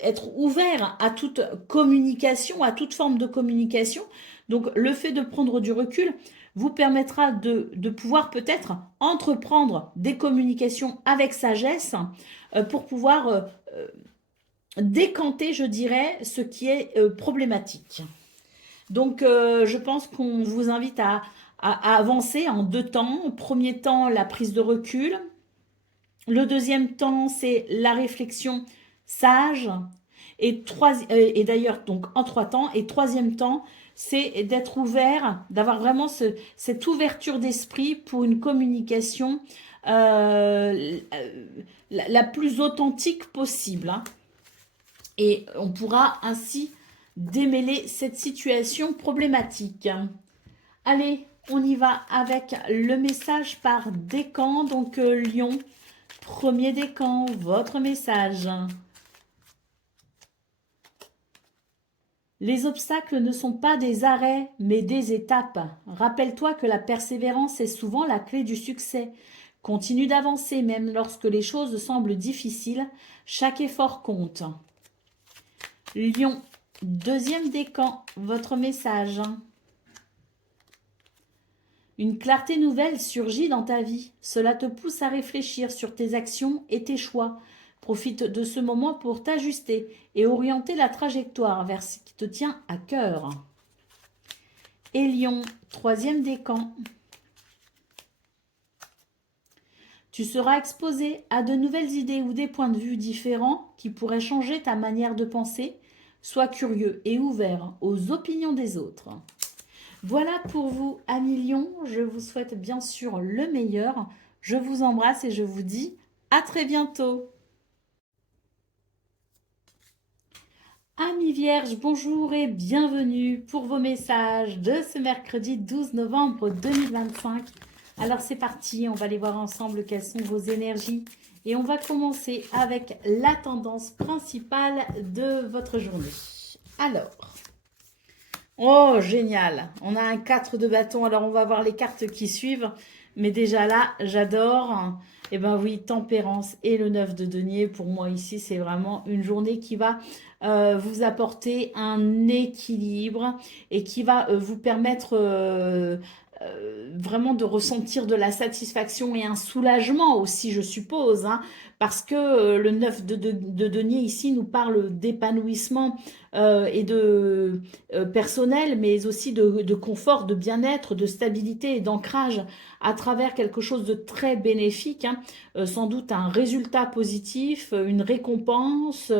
être ouvert à toute communication, à toute forme de communication. Donc le fait de prendre du recul vous permettra de pouvoir peut-être entreprendre des communications avec sagesse pour pouvoir décanter, je dirais, ce qui est problématique. Donc, je pense qu'on vous invite à avancer en deux temps. Au premier temps, la prise de recul. Le deuxième temps, c'est la réflexion sage. Et d'ailleurs, donc en trois temps. Et troisième temps, c'est d'être ouvert, d'avoir vraiment cette ouverture d'esprit pour une communication la plus authentique possible. Hein. Et on pourra ainsi démêler cette situation problématique. Allez, on y va avec le message par décan. Donc Lion, premier décan, votre message. Les obstacles ne sont pas des arrêts, mais des étapes. Rappelle-toi que la persévérance est souvent la clé du succès. Continue d'avancer même lorsque les choses semblent difficiles. Chaque effort compte. Lion, deuxième décan, votre message. Une clarté nouvelle surgit dans ta vie. Cela te pousse à réfléchir sur tes actions et tes choix. Profite de ce moment pour t'ajuster et orienter la trajectoire vers ce qui te tient à cœur. Et Lion, troisième décan. Tu seras exposé à de nouvelles idées ou des points de vue différents qui pourraient changer ta manière de penser. Sois curieux et ouvert aux opinions des autres. Voilà pour vous, amis Lion. Je vous souhaite bien sûr le meilleur. Je vous embrasse et je vous dis à très bientôt. Amis Vierges, bonjour et bienvenue pour vos messages de ce mercredi 12 novembre 2025. Alors c'est parti, on va aller voir ensemble quelles sont vos énergies. Et on va commencer avec la tendance principale de votre journée. Alors, oh génial, on a un 4 de bâton, alors on va voir les cartes qui suivent. Mais déjà là, j'adore. Et ben oui, tempérance et le 9 de denier. Pour moi ici, c'est vraiment une journée qui va vous apporter un équilibre et qui va vous permettre vraiment de ressentir de la satisfaction et un soulagement aussi, je suppose, hein, parce que le 9 de denier ici nous parle d'épanouissement et de personnel, mais aussi de confort, de bien-être, de stabilité et d'ancrage à travers quelque chose de très bénéfique, hein, sans doute un résultat positif, une récompense,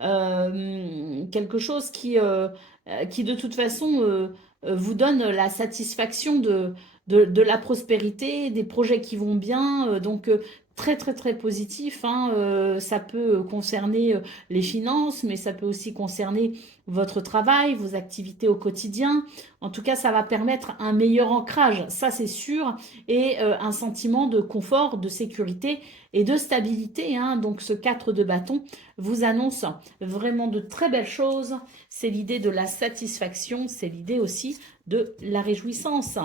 quelque chose qui de toute façon vous donne la satisfaction de la prospérité, des projets qui vont bien, donc très très très positif, hein, ça peut concerner les finances, mais ça peut aussi concerner votre travail, vos activités au quotidien. En tout cas, ça va permettre un meilleur ancrage, ça c'est sûr, et un sentiment de confort, de sécurité et de stabilité, hein. Donc ce 4 de bâton vous annonce vraiment de très belles choses. C'est l'idée de la satisfaction, c'est l'idée aussi de la réjouissance.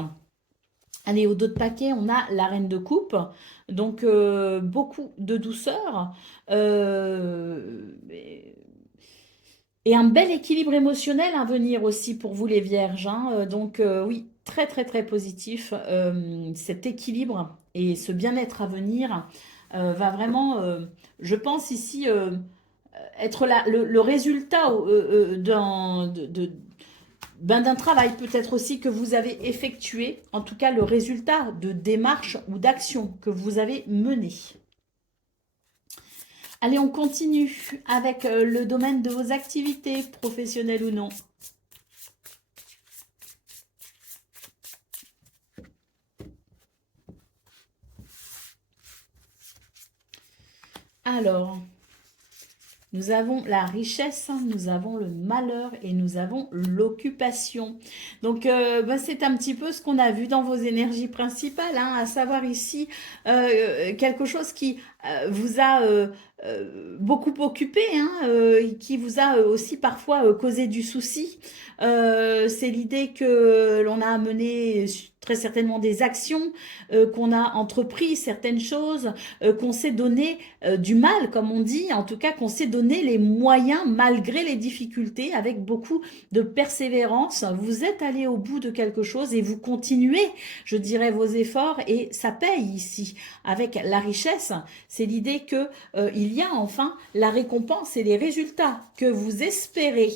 Allez, au dos de paquet, on a la reine de coupe, donc beaucoup de douceur et un bel équilibre émotionnel à venir aussi pour vous les vierges, hein. Donc oui, très très très positif. Cet équilibre et ce bien-être à venir va vraiment, je pense ici, être le résultat d'un travail peut-être aussi que vous avez effectué, en tout cas le résultat de démarches ou d'actions que vous avez menées. Allez, on continue avec le domaine de vos activités, professionnelles ou non. Alors, nous avons la richesse, nous avons le malheur et nous avons l'occupation. Donc, c'est un petit peu ce qu'on a vu dans vos énergies principales, hein, à savoir ici quelque chose qui vous a beaucoup occupé, hein, qui vous a aussi parfois causé du souci. C'est l'idée que l'on a mené très certainement des actions, qu'on a entrepris certaines choses, qu'on s'est donné du mal, comme on dit, en tout cas qu'on s'est donné les moyens malgré les difficultés, avec beaucoup de persévérance. Vous êtes allé au bout de quelque chose et vous continuez, je dirais, vos efforts et ça paye ici. Avec la richesse, c'est l'idée que il y a enfin la récompense et les résultats que vous espérez.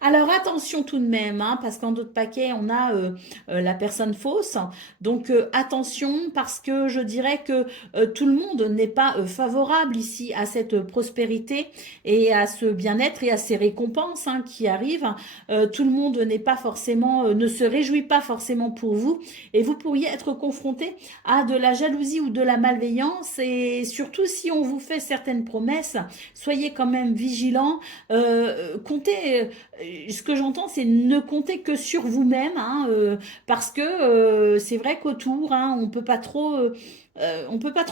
Alors attention tout de même, hein, parce qu'en d'autres paquets, on a la personne fausse. Donc attention, parce que je dirais que tout le monde n'est pas favorable ici à cette prospérité et à ce bien-être et à ces récompenses, hein, qui arrivent. Tout le monde n'est pas forcément, ne se réjouit pas forcément pour vous et vous pourriez être confronté à de la jalousie ou de la malveillance et surtout si on vous fait certaines promesses, soyez quand même vigilants. Comptez, ce que j'entends, c'est ne compter que sur vous-même, hein, parce que c'est vrai qu'autour, hein, on peut pas trop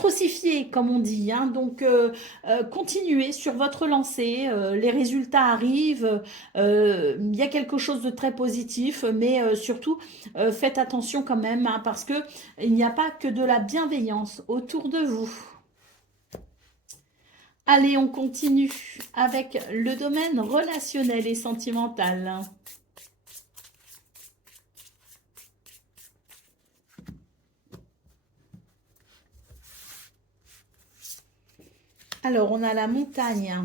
s'y fier, comme on dit, hein. Donc, continuez sur votre lancée. Les résultats arrivent. Il y a quelque chose de très positif, mais surtout, faites attention quand même, hein, parce que il n'y a pas que de la bienveillance autour de vous. Allez, on continue avec le domaine relationnel et sentimental. Alors, on a la montagne,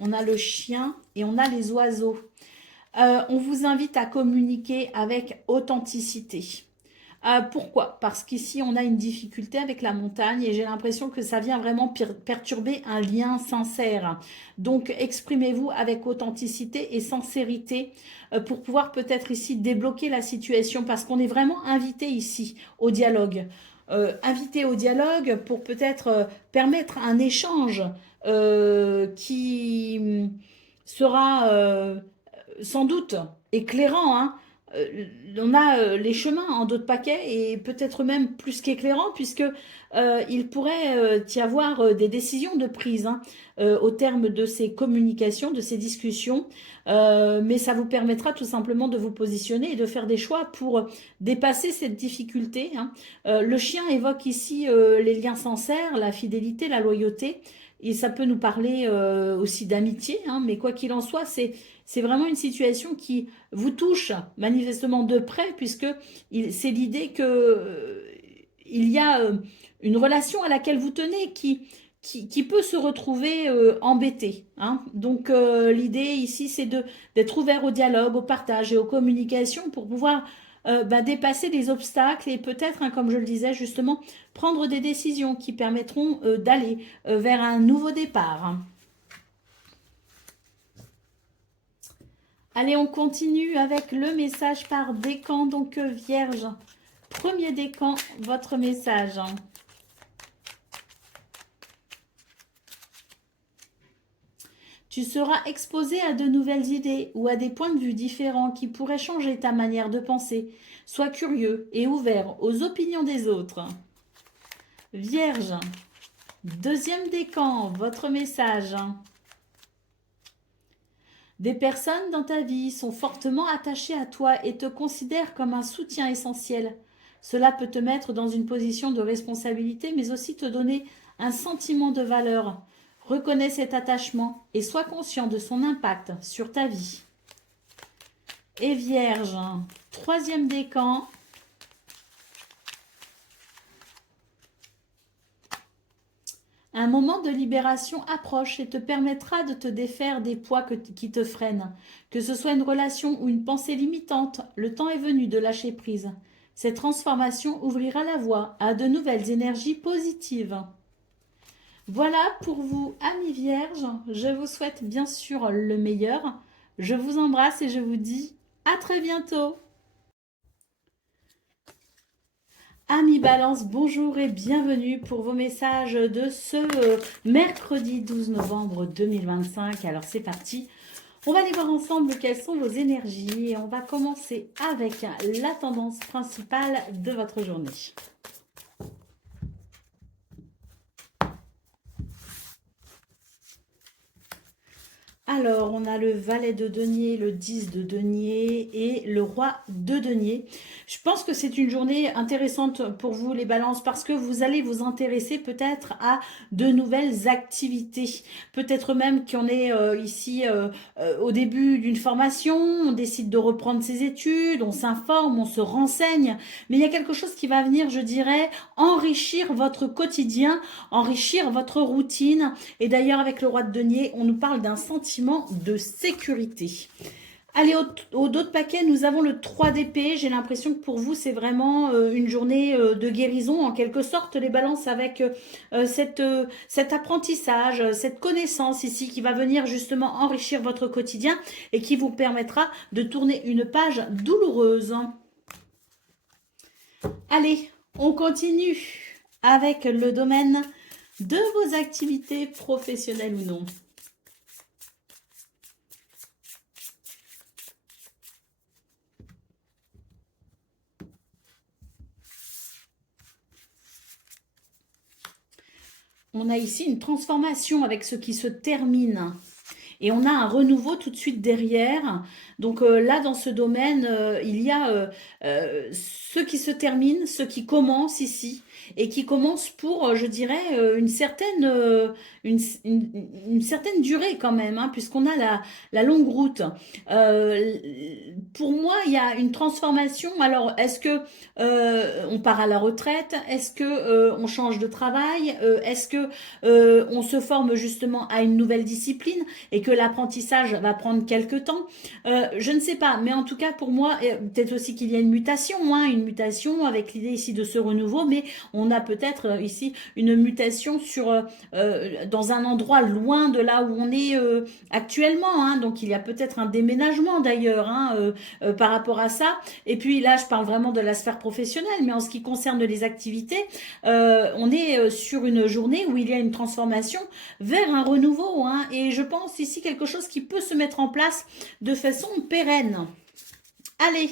on a le chien et on a les oiseaux. On vous invite à communiquer avec authenticité. Pourquoi? Parce qu'ici, on a une difficulté avec la montagne et j'ai l'impression que ça vient vraiment perturber un lien sincère. Donc, exprimez-vous avec authenticité et sincérité pour pouvoir peut-être ici débloquer la situation parce qu'on est vraiment invité ici au dialogue. Invité au dialogue pour peut-être permettre un échange qui sera sans doute éclairant, hein. On a les chemins en dos de paquet et peut-être même plus qu'éclairant puisque il pourrait y avoir des décisions de prise, hein, au terme de ces communications, de ces discussions, mais ça vous permettra tout simplement de vous positionner et de faire des choix pour dépasser cette difficulté, hein. Le chien évoque ici les liens sincères, la fidélité, la loyauté. Et ça peut nous parler aussi d'amitié, hein, mais quoi qu'il en soit, c'est vraiment une situation qui vous touche manifestement de près, puisque c'est l'idée que il y a une relation à laquelle vous tenez qui peut se retrouver embêtée, hein. Donc l'idée ici, c'est d'être ouvert au dialogue, au partage et aux communications pour pouvoir dépasser des obstacles et peut-être, hein, comme je le disais justement, prendre des décisions qui permettront d'aller vers un nouveau départ. Allez, on continue avec le message par décan, donc Vierge. Premier décan, votre message. Tu seras exposé à de nouvelles idées ou à des points de vue différents qui pourraient changer ta manière de penser. Sois curieux et ouvert aux opinions des autres. Vierge, deuxième décan, votre message. Des personnes dans ta vie sont fortement attachées à toi et te considèrent comme un soutien essentiel. Cela peut te mettre dans une position de responsabilité, mais aussi te donner un sentiment de valeur. Reconnais cet attachement et sois conscient de son impact sur ta vie. Et Vierge, troisième décan. Un moment de libération approche et te permettra de te défaire des poids qui te freinent. Que ce soit une relation ou une pensée limitante, le temps est venu de lâcher prise. Cette transformation ouvrira la voie à de nouvelles énergies positives. Voilà pour vous, amis vierges. Je vous souhaite bien sûr le meilleur. Je vous embrasse et je vous dis à très bientôt. Amis Balance, bonjour et bienvenue pour vos messages de ce mercredi 12 novembre 2025. Alors c'est parti, on va aller voir ensemble quelles sont vos énergies et on va commencer avec la tendance principale de votre journée. Alors, on a le valet de denier, le 10 de denier et le roi de denier. Je pense que c'est une journée intéressante pour vous, les balances, parce que vous allez vous intéresser peut-être à de nouvelles activités. Peut-être même qu'on est ici au début d'une formation, on décide de reprendre ses études, on s'informe, on se renseigne. Mais il y a quelque chose qui va venir, je dirais, enrichir votre quotidien, enrichir votre routine. Et d'ailleurs, avec le roi de denier, on nous parle d'un sentiment de sécurité. Allez, au dos de paquet, nous avons le 3 d'épée. J'ai l'impression que pour vous, c'est vraiment une journée de guérison, en quelque sorte, les balances avec cet apprentissage, cette connaissance ici qui va venir justement enrichir votre quotidien et qui vous permettra de tourner une page douloureuse. Allez, on continue avec le domaine de vos activités professionnelles ou non. On a ici une transformation avec ce qui se termine. Et on a un renouveau tout de suite derrière. Donc là, dans ce domaine, il y a ce qui se termine, ce qui commence ici, et qui commence pour, je dirais, une certaine durée quand même, hein, puisqu'on a la longue route. Pour moi, il y a une transformation. Alors, est-ce que on part à la retraite? Est-ce que on change de travail? Est-ce que on se forme justement à une nouvelle discipline et que l'apprentissage va prendre quelques temps? Je ne sais pas, mais en tout cas pour moi, peut-être aussi qu'il y a une mutation, hein, une mutation avec l'idée ici de ce renouveau, mais on a peut-être ici une mutation dans un endroit loin de là où on est actuellement, hein. Donc il y a peut-être un déménagement d'ailleurs, hein, par rapport à ça. Et puis là, je parle vraiment de la sphère professionnelle, mais en ce qui concerne les activités, on est sur une journée où il y a une transformation vers un renouveau, hein. Et je pense ici quelque chose qui peut se mettre en place de façon pérenne. Allez,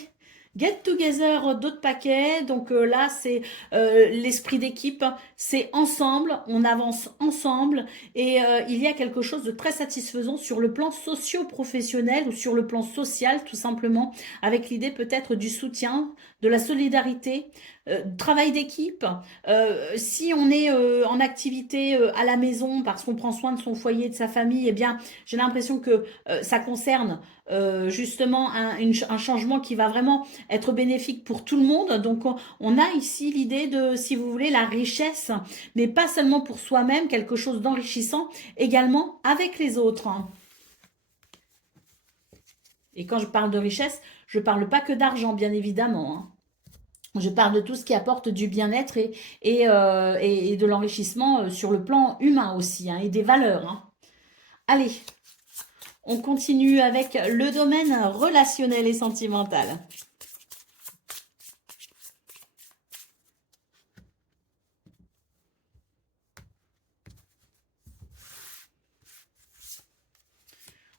get together d'autres paquets. Donc là, c'est l'esprit d'équipe, c'est ensemble, on avance ensemble et il y a quelque chose de très satisfaisant sur le plan socio-professionnel ou sur le plan social tout simplement, avec l'idée peut-être du soutien de la solidarité, travail d'équipe. Si on est en activité à la maison parce qu'on prend soin de son foyer, de sa famille, eh bien, j'ai l'impression que ça concerne justement un changement qui va vraiment être bénéfique pour tout le monde. Donc, on a ici l'idée de, si vous voulez, la richesse, mais pas seulement pour soi-même, quelque chose d'enrichissant, également avec les autres. Et quand je parle de richesse, je ne parle pas que d'argent, bien évidemment, hein. Je parle de tout ce qui apporte du bien-être et de l'enrichissement sur le plan humain aussi, hein, et des valeurs, hein. Allez, on continue avec le domaine relationnel et sentimental.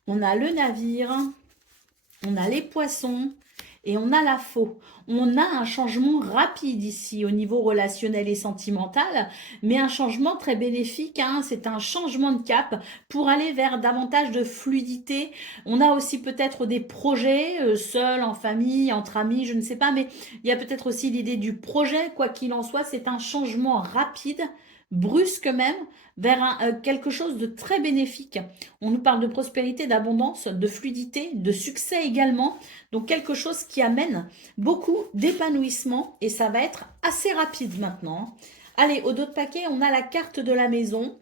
On a le navire, on a les poissons et on a la faux. On a un changement rapide ici au niveau relationnel et sentimental, mais un changement très bénéfique, hein. C'est un changement de cap pour aller vers davantage de fluidité. On a aussi peut-être des projets, seuls, en famille, entre amis, je ne sais pas, mais il y a peut-être aussi l'idée du projet. Quoi qu'il en soit, c'est un changement rapide, brusque même, vers quelque chose de très bénéfique. On nous parle de prospérité, d'abondance, de fluidité, de succès également. Donc quelque chose qui amène beaucoup d'épanouissement et ça va être assez rapide maintenant. Allez, au dos de paquet, on a la carte de la maison.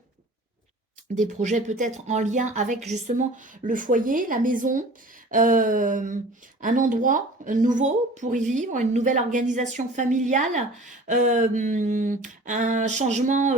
Des projets peut-être en lien avec justement le foyer, la maison, un endroit nouveau pour y vivre, une nouvelle organisation familiale, un changement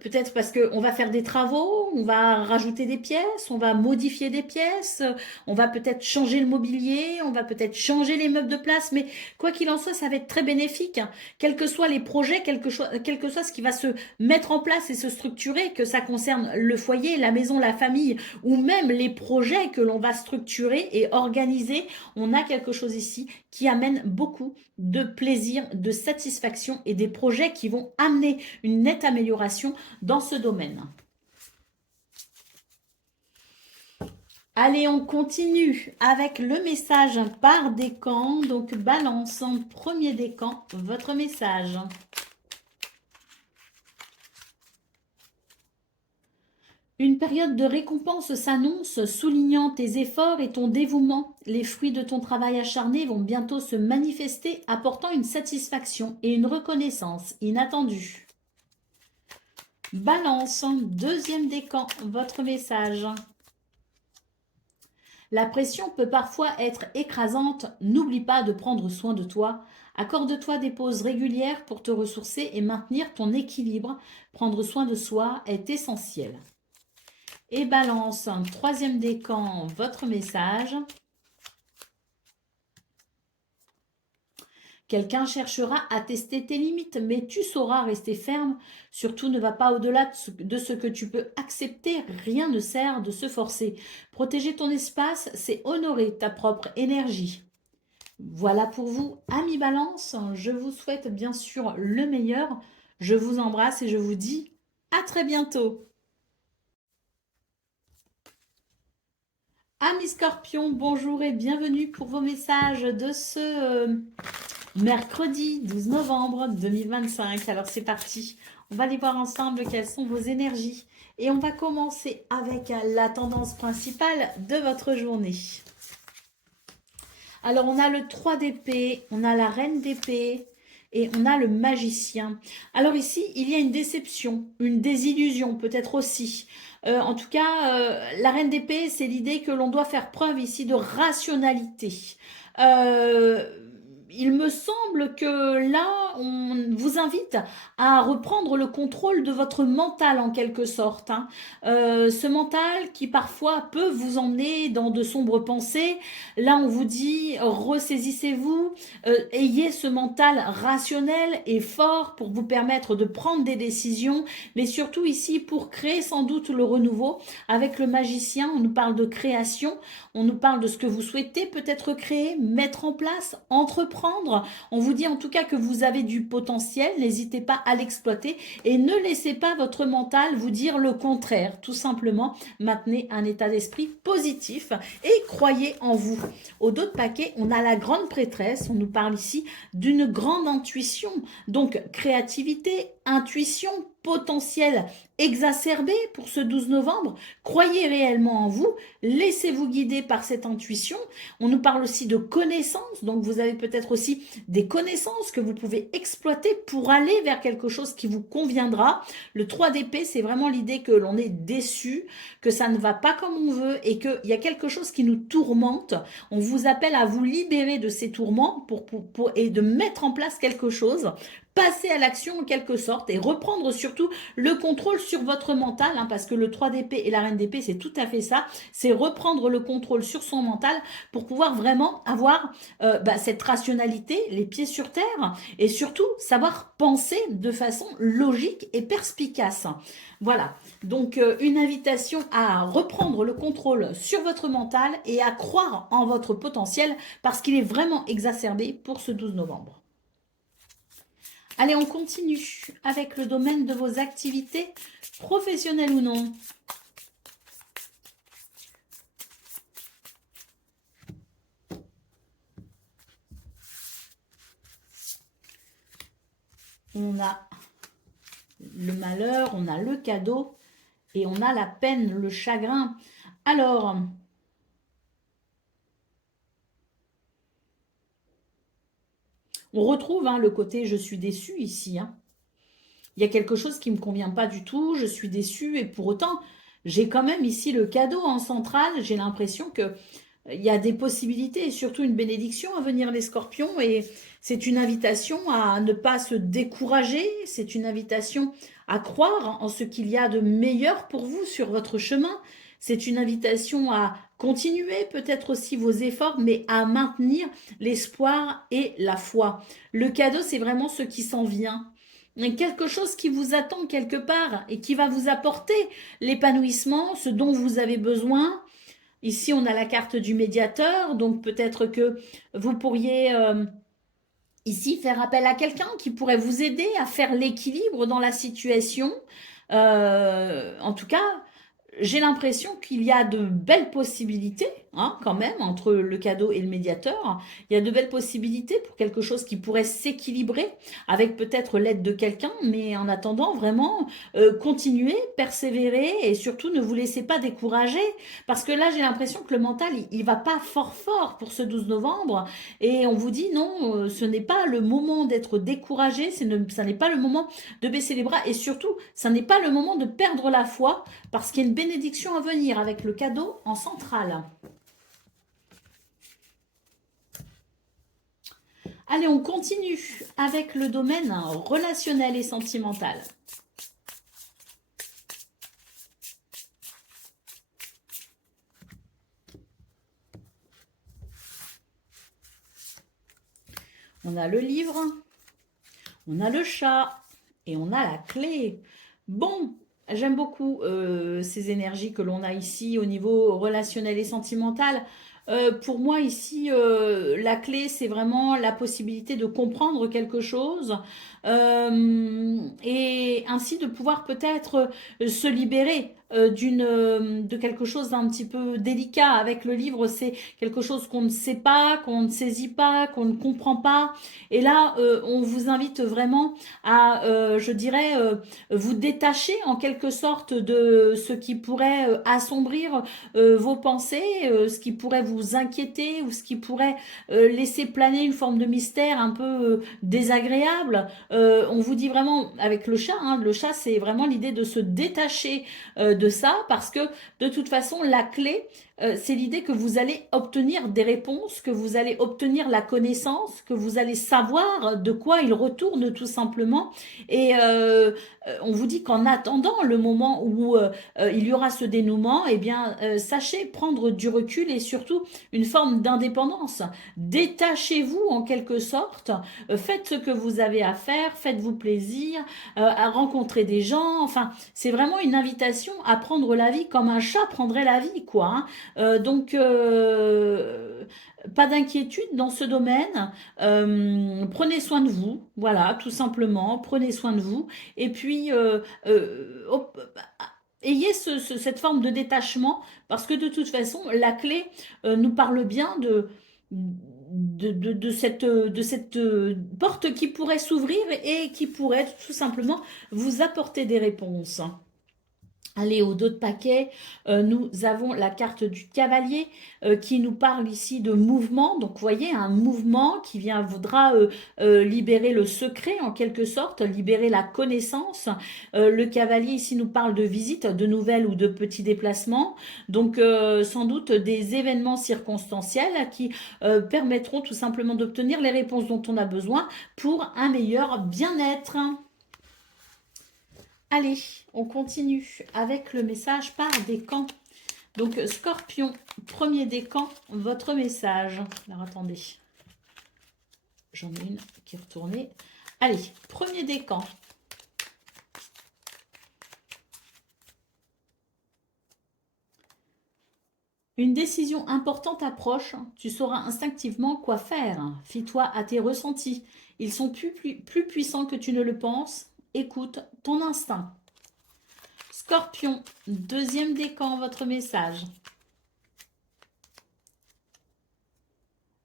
peut-être parce qu'on va faire des travaux, on va rajouter des pièces, on va modifier des pièces, on va peut-être changer le mobilier, on va peut-être changer les meubles de place, mais quoi qu'il en soit, ça va être très bénéfique, hein. Quels que soient les projets, quel que soit ce qui va se mettre en place et se structurer, que ça concerne le foyer, la maison, la famille, ou même les projets que l'on va structurer et organiser, on a quelque chose ici qui amène beaucoup de plaisir, de satisfaction et des projets qui vont amener une nette amélioration dans ce domaine. Allez, on continue avec le message par décan. Donc, balance en premier décan votre message. Une période de récompense s'annonce, soulignant tes efforts et ton dévouement. Les fruits de ton travail acharné vont bientôt se manifester, apportant une satisfaction et une reconnaissance inattendue. Balance, deuxième décan, votre message. La pression peut parfois être écrasante, n'oublie pas de prendre soin de toi. Accorde-toi des pauses régulières pour te ressourcer et maintenir ton équilibre. Prendre soin de soi est essentiel. Et balance, troisième décan, votre message. Quelqu'un cherchera à tester tes limites, mais tu sauras rester ferme. Surtout, ne va pas au-delà de ce que tu peux accepter. Rien ne sert de se forcer. Protéger ton espace, c'est honorer ta propre énergie. Voilà pour vous, amis Balance. Je vous souhaite bien sûr le meilleur. Je vous embrasse et je vous dis à très bientôt. Amis Scorpions, bonjour et bienvenue pour vos messages de ce mercredi 12 novembre 2025. Alors c'est parti, on va aller voir ensemble quelles sont vos énergies. Et on va commencer avec la tendance principale de votre journée. Alors on a le 3 d'épée, on a la reine d'épée et on a le magicien. Alors ici, il y a une déception, une désillusion peut-être aussi. En tout cas, la reine d'épée, c'est l'idée que l'on doit faire preuve ici de rationalité. Il me semble que là, on vous invite à reprendre le contrôle de votre mental en quelque sorte, hein. Ce mental qui parfois peut vous emmener dans de sombres pensées. Là, on vous dit, ressaisissez-vous, ayez ce mental rationnel et fort pour vous permettre de prendre des décisions, mais surtout ici pour créer sans doute le renouveau. Avec le magicien, on nous parle de création, on nous parle de ce que vous souhaitez peut-être créer, mettre en place, entreprendre. comprendre. On vous dit en tout cas que vous avez du potentiel, n'hésitez pas à l'exploiter et ne laissez pas votre mental vous dire le contraire. Tout simplement, maintenez un état d'esprit positif et croyez en vous. Au dos de paquet, on a la grande prêtresse, on nous parle ici d'une grande intuition, donc créativité, intuition, potentiel exacerbé pour ce 12 novembre. Croyez réellement en vous, laissez-vous guider par cette intuition. On nous parle aussi de connaissances, donc vous avez peut-être aussi des connaissances que vous pouvez exploiter pour aller vers quelque chose qui vous conviendra. Le 3 d'épée, c'est vraiment l'idée que l'on est déçu, que ça ne va pas comme on veut et qu'il y a quelque chose qui nous tourmente. On vous appelle à vous libérer de ces tourments et de mettre en place quelque chose, passer à l'action en quelque sorte et reprendre surtout le contrôle sur votre mental, hein, parce que le 3 d'épée et la reine d'épée, c'est tout à fait ça, c'est reprendre le contrôle sur son mental pour pouvoir vraiment avoir cette rationalité, les pieds sur terre et surtout savoir penser de façon logique et perspicace. Voilà, donc une invitation à reprendre le contrôle sur votre mental et à croire en votre potentiel parce qu'il est vraiment exacerbé pour ce 12 novembre. Allez, on continue avec le domaine de vos activités professionnelles ou non. On a le malheur, on a le cadeau et on a la peine, le chagrin. Alors, on retrouve le côté « je suis déçu » ici. Il y a quelque chose qui ne me convient pas du tout, je suis déçue et pour autant, j'ai quand même ici le cadeau en centrale. J'ai l'impression que il y a des possibilités et surtout une bénédiction à venir les scorpions et c'est une invitation à ne pas se décourager, c'est une invitation à croire en ce qu'il y a de meilleur pour vous sur votre chemin, c'est une invitation à continuer peut-être aussi vos efforts mais à maintenir l'espoir et la foi. Le cadeau, c'est vraiment ce qui s'en vient. Quelque chose qui vous attend quelque part et qui va vous apporter l'épanouissement, ce dont vous avez besoin. Ici, on a la carte du médiateur, donc peut-être que vous pourriez ici faire appel à quelqu'un qui pourrait vous aider à faire l'équilibre dans la situation. En tout cas, j'ai l'impression qu'il y a de belles possibilités, quand même, entre le cadeau et le médiateur. Il y a de belles possibilités pour quelque chose qui pourrait s'équilibrer avec peut-être l'aide de quelqu'un, mais en attendant, vraiment, continuez, persévérez et surtout ne vous laissez pas décourager parce que là, j'ai l'impression que le mental, il va pas fort pour ce 12 novembre et on vous dit non, ce n'est pas le moment d'être découragé, ça n'est pas le moment de baisser les bras et surtout, ça n'est pas le moment de perdre la foi parce qu'il y a une bénédiction à venir avec le cadeau en centrale. Allez, on continue avec le domaine relationnel et sentimental. On a le livre, on a le chat et on a la clé. Bon, j'aime beaucoup ces énergies que l'on a ici au niveau relationnel et sentimental. Pour moi ici, la clé, c'est vraiment la possibilité de comprendre quelque chose et ainsi de pouvoir peut-être se libérer de quelque chose d'un petit peu délicat. Avec le livre, c'est quelque chose qu'on ne sait pas, qu'on ne saisit pas, qu'on ne comprend pas. Et là, on vous invite vraiment à, je dirais, vous détacher en quelque sorte de ce qui pourrait assombrir vos pensées, ce qui pourrait vous inquiéter ou ce qui pourrait laisser planer une forme de mystère un peu désagréable. On vous dit vraiment avec le chat, c'est vraiment l'idée de se détacher de ça parce que de toute façon, la clé, c'est l'idée que vous allez obtenir des réponses, que vous allez obtenir la connaissance, que vous allez savoir de quoi il retourne tout simplement. Et on vous dit qu'en attendant le moment où il y aura ce dénouement, eh bien, sachez prendre du recul et surtout une forme d'indépendance. Détachez-vous en quelque sorte, faites ce que vous avez à faire, faites-vous plaisir, à rencontrer des gens. Enfin, c'est vraiment une invitation à prendre la vie comme un chat prendrait la vie, quoi. Hein. Donc, pas d'inquiétude dans ce domaine. Prenez soin de vous, voilà, tout simplement. Prenez soin de vous. Et puis, ayez cette forme de détachement, parce que de toute façon, la clé nous parle bien de cette porte qui pourrait s'ouvrir et qui pourrait tout simplement vous apporter des réponses. Allez, au dos de paquet, nous avons la carte du cavalier qui nous parle ici de mouvement. Donc, vous voyez, un mouvement qui voudra libérer le secret en quelque sorte, libérer la connaissance. Le cavalier ici nous parle de visites, de nouvelles ou de petits déplacements. Donc, sans doute des événements circonstanciels qui permettront tout simplement d'obtenir les réponses dont on a besoin pour un meilleur bien-être. Allez, on continue avec le message par décan. Donc, Scorpion, premier décan, votre message. Alors, attendez. J'en ai une qui est retournée. Allez, premier décan. Une décision importante approche. Tu sauras instinctivement quoi faire. Fie-toi à tes ressentis. Ils sont plus puissants que tu ne le penses. Écoute ton instinct. Scorpion, deuxième décan, votre message.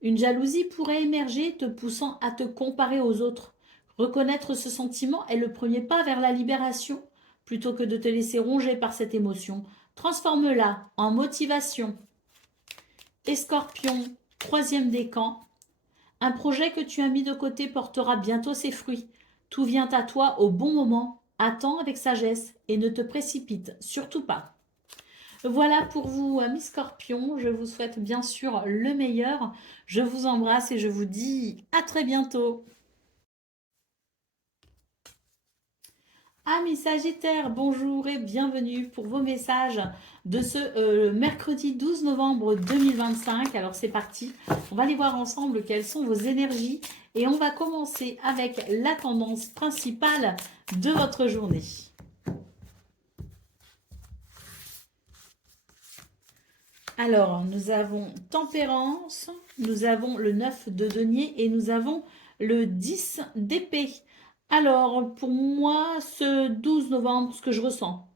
Une jalousie pourrait émerger, te poussant à te comparer aux autres. Reconnaître ce sentiment est le premier pas vers la libération. Plutôt que de te laisser ronger par cette émotion, transforme-la en motivation. Et Scorpion, troisième décan. Un projet que tu as mis de côté portera bientôt ses fruits. Tout vient à toi au bon moment. Attends avec sagesse et ne te précipite surtout pas. Voilà pour vous, amis Scorpions. Je vous souhaite bien sûr le meilleur. Je vous embrasse et je vous dis à très bientôt. Amis Sagittaires, bonjour et bienvenue pour vos messages de ce mercredi 12 novembre 2025. Alors c'est parti, on va aller voir ensemble quelles sont vos énergies et on va commencer avec la tendance principale de votre journée. Alors, nous avons Tempérance, nous avons le 9 de denier et nous avons le 10 d'épée. Alors, pour moi, ce 12 novembre, ce que je ressens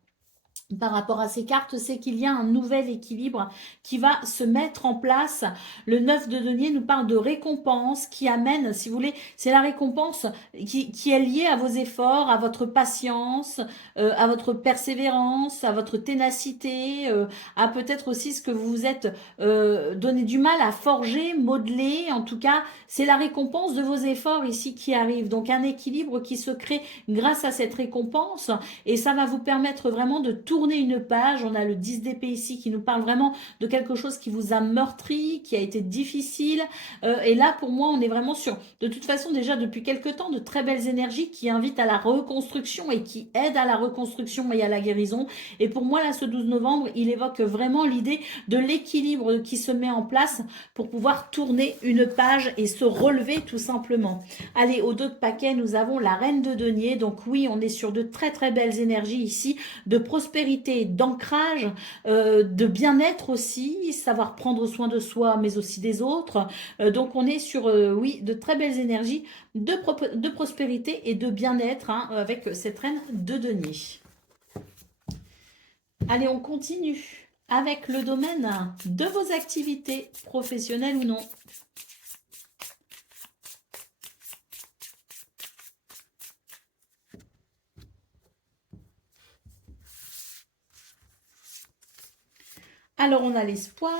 par rapport à ces cartes, c'est qu'il y a un nouvel équilibre qui va se mettre en place. Le 9 de denier nous parle de récompense qui amène, si vous voulez, c'est la récompense qui est liée à vos efforts, à votre patience, à votre persévérance, à votre ténacité, à peut-être aussi ce que vous vous êtes donné du mal à forger, modeler. En tout cas, c'est la récompense de vos efforts ici qui arrive. Donc un équilibre qui se crée grâce à cette récompense et ça va vous permettre vraiment de tourner une page. On a le 10 d'épée ici qui nous parle vraiment de quelque chose qui vous a meurtri, qui a été difficile. Et là, pour moi, on est vraiment sur, de toute façon, déjà depuis quelques temps, de très belles énergies qui invitent à la reconstruction et qui aident à la reconstruction et à la guérison. Et pour moi, là, ce 12 novembre, il évoque vraiment l'idée de l'équilibre qui se met en place pour pouvoir tourner une page et se relever tout simplement. Allez, au dos de paquet, nous avons la reine de denier. Donc oui, on est sur de très très belles énergies ici, de prospérité, d'ancrage, de bien-être aussi, savoir prendre soin de soi mais aussi des autres. Donc on est sur, oui, de très belles énergies de prospérité et de bien-être hein, avec cette reine de denier. Allez, on continue avec le domaine de vos activités professionnelles ou non. Alors, on a l'espoir,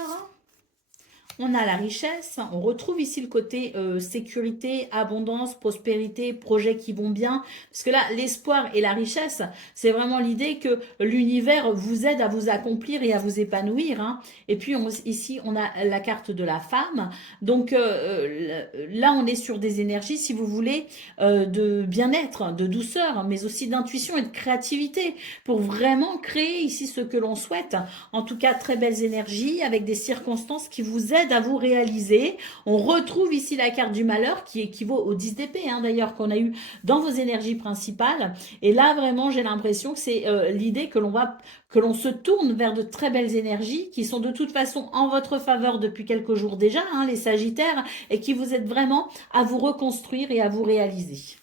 on a la richesse, on retrouve ici le côté sécurité, abondance, prospérité, projets qui vont bien. Parce que là, l'espoir et la richesse, c'est vraiment l'idée que l'univers vous aide à vous accomplir et à vous épanouir, hein. Et puis ici, on a la carte de la femme. Donc là, on est sur des énergies, si vous voulez, de bien-être, de douceur, mais aussi d'intuition et de créativité pour vraiment créer ici ce que l'on souhaite. En tout cas, très belles énergies avec des circonstances qui vous aident à vous réaliser. On retrouve ici la carte du malheur qui équivaut au 10 d'épée, hein, d'ailleurs, qu'on a eu dans vos énergies principales. Et là, vraiment, j'ai l'impression que c'est l'idée que l'on se tourne vers de très belles énergies qui sont de toute façon en votre faveur depuis quelques jours déjà, hein, les Sagittaires, et qui vous aident vraiment à vous reconstruire et à vous réaliser.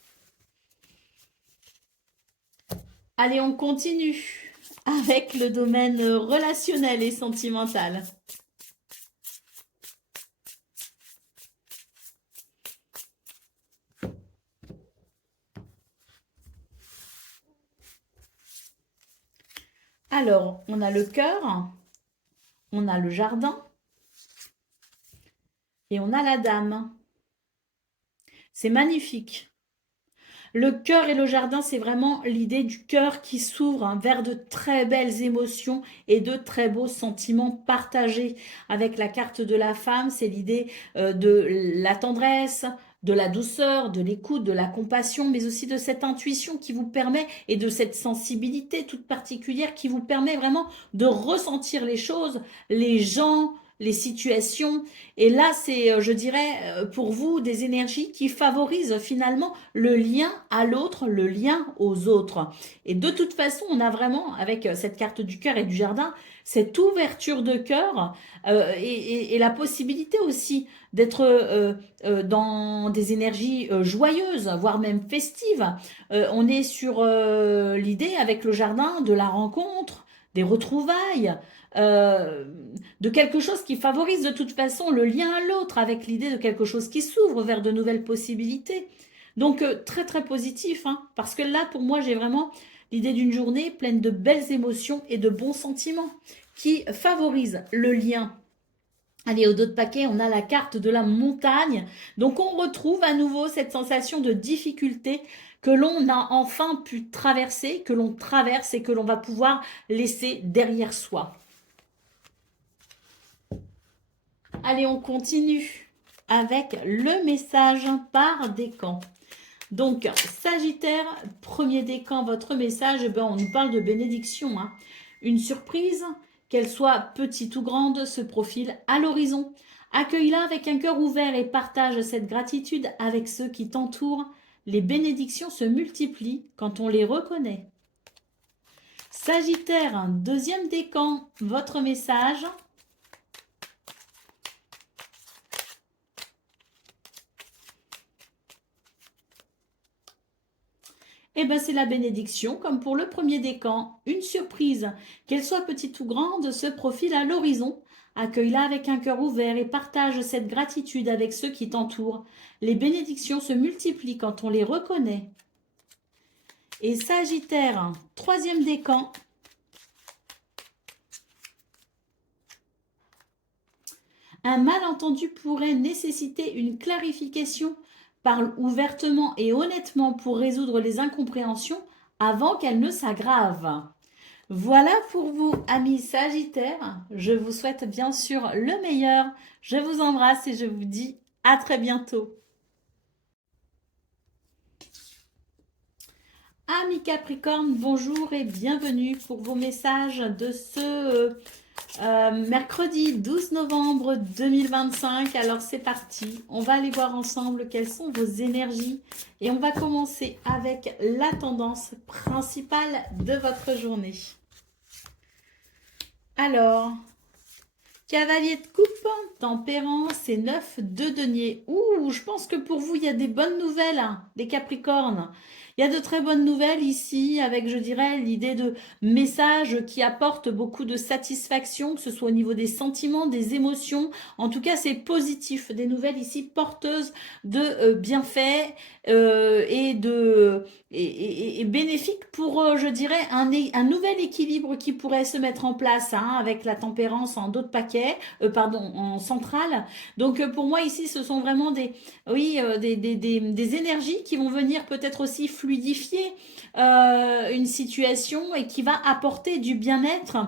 Allez, on continue avec le domaine relationnel et sentimental. Alors, on a le cœur, on a le jardin et on a la dame. C'est magnifique. Le cœur et le jardin, c'est vraiment l'idée du cœur qui s'ouvre, hein, vers de très belles émotions et de très beaux sentiments partagés. Avec la carte de la femme, c'est l'idée de la tendresse, de la douceur, de l'écoute, de la compassion, mais aussi de cette intuition qui vous permet, et de cette sensibilité toute particulière qui vous permet vraiment de ressentir les choses, les gens, les situations. Et là, c'est, je dirais, pour vous, des énergies qui favorisent finalement le lien à l'autre, le lien aux autres. Et de toute façon, on a vraiment, avec cette carte du cœur et du jardin, cette ouverture de cœur et la possibilité aussi d'être dans des énergies joyeuses, voire même festives. On est sur l'idée avec le jardin de la rencontre, des retrouvailles, euh, de quelque chose qui favorise de toute façon le lien à l'autre, avec l'idée de quelque chose qui s'ouvre vers de nouvelles possibilités. Donc très très positif, hein, parce que là pour moi j'ai vraiment l'idée d'une journée pleine de belles émotions et de bons sentiments qui favorise le lien. Allez, au dos de paquet, on a la carte de la montagne. Donc on retrouve à nouveau cette sensation de difficulté que l'on a enfin pu traverser, que l'on traverse et que l'on va pouvoir laisser derrière soi. Allez, on continue avec le message par décan. Donc, Sagittaire, premier décan, votre message, on nous parle de bénédiction, hein. Une surprise, qu'elle soit petite ou grande, se profile à l'horizon. Accueille-la avec un cœur ouvert et partage cette gratitude avec ceux qui t'entourent. Les bénédictions se multiplient quand on les reconnaît. Sagittaire, deuxième décan, votre message. Eh bien, c'est la bénédiction, comme pour le premier décan. Une surprise, qu'elle soit petite ou grande, se profile à l'horizon. Accueille-la avec un cœur ouvert et partage cette gratitude avec ceux qui t'entourent. Les bénédictions se multiplient quand on les reconnaît. Et Sagittaire, troisième décan. Un malentendu pourrait nécessiter une clarification. Parle ouvertement et honnêtement pour résoudre les incompréhensions avant qu'elles ne s'aggravent. Voilà pour vous, amis Sagittaires. Je vous souhaite bien sûr le meilleur. Je vous embrasse et je vous dis à très bientôt. Amis Capricorne, bonjour et bienvenue pour vos messages de ce mercredi 12 novembre 2025. Alors c'est parti, on va aller voir ensemble quelles sont vos énergies et on va commencer avec la tendance principale de votre journée. Alors, cavalier de coupe, tempérance et 9 de denier. Ouh, je pense que pour vous, il y a des bonnes nouvelles, hein, les Capricornes. Il y a de très bonnes nouvelles ici avec, je dirais, l'idée de messages qui apportent beaucoup de satisfaction, que ce soit au niveau des sentiments, des émotions. En tout cas, c'est positif. Des nouvelles ici porteuses de bienfaits et bénéfiques pour, je dirais, un nouvel équilibre qui pourrait se mettre en place hein, avec la tempérance en d'autres paquets, pardon, en centrale. Donc pour moi ici, ce sont vraiment oui, des énergies qui vont venir peut-être aussi fluidifier une situation et qui va apporter du bien-être.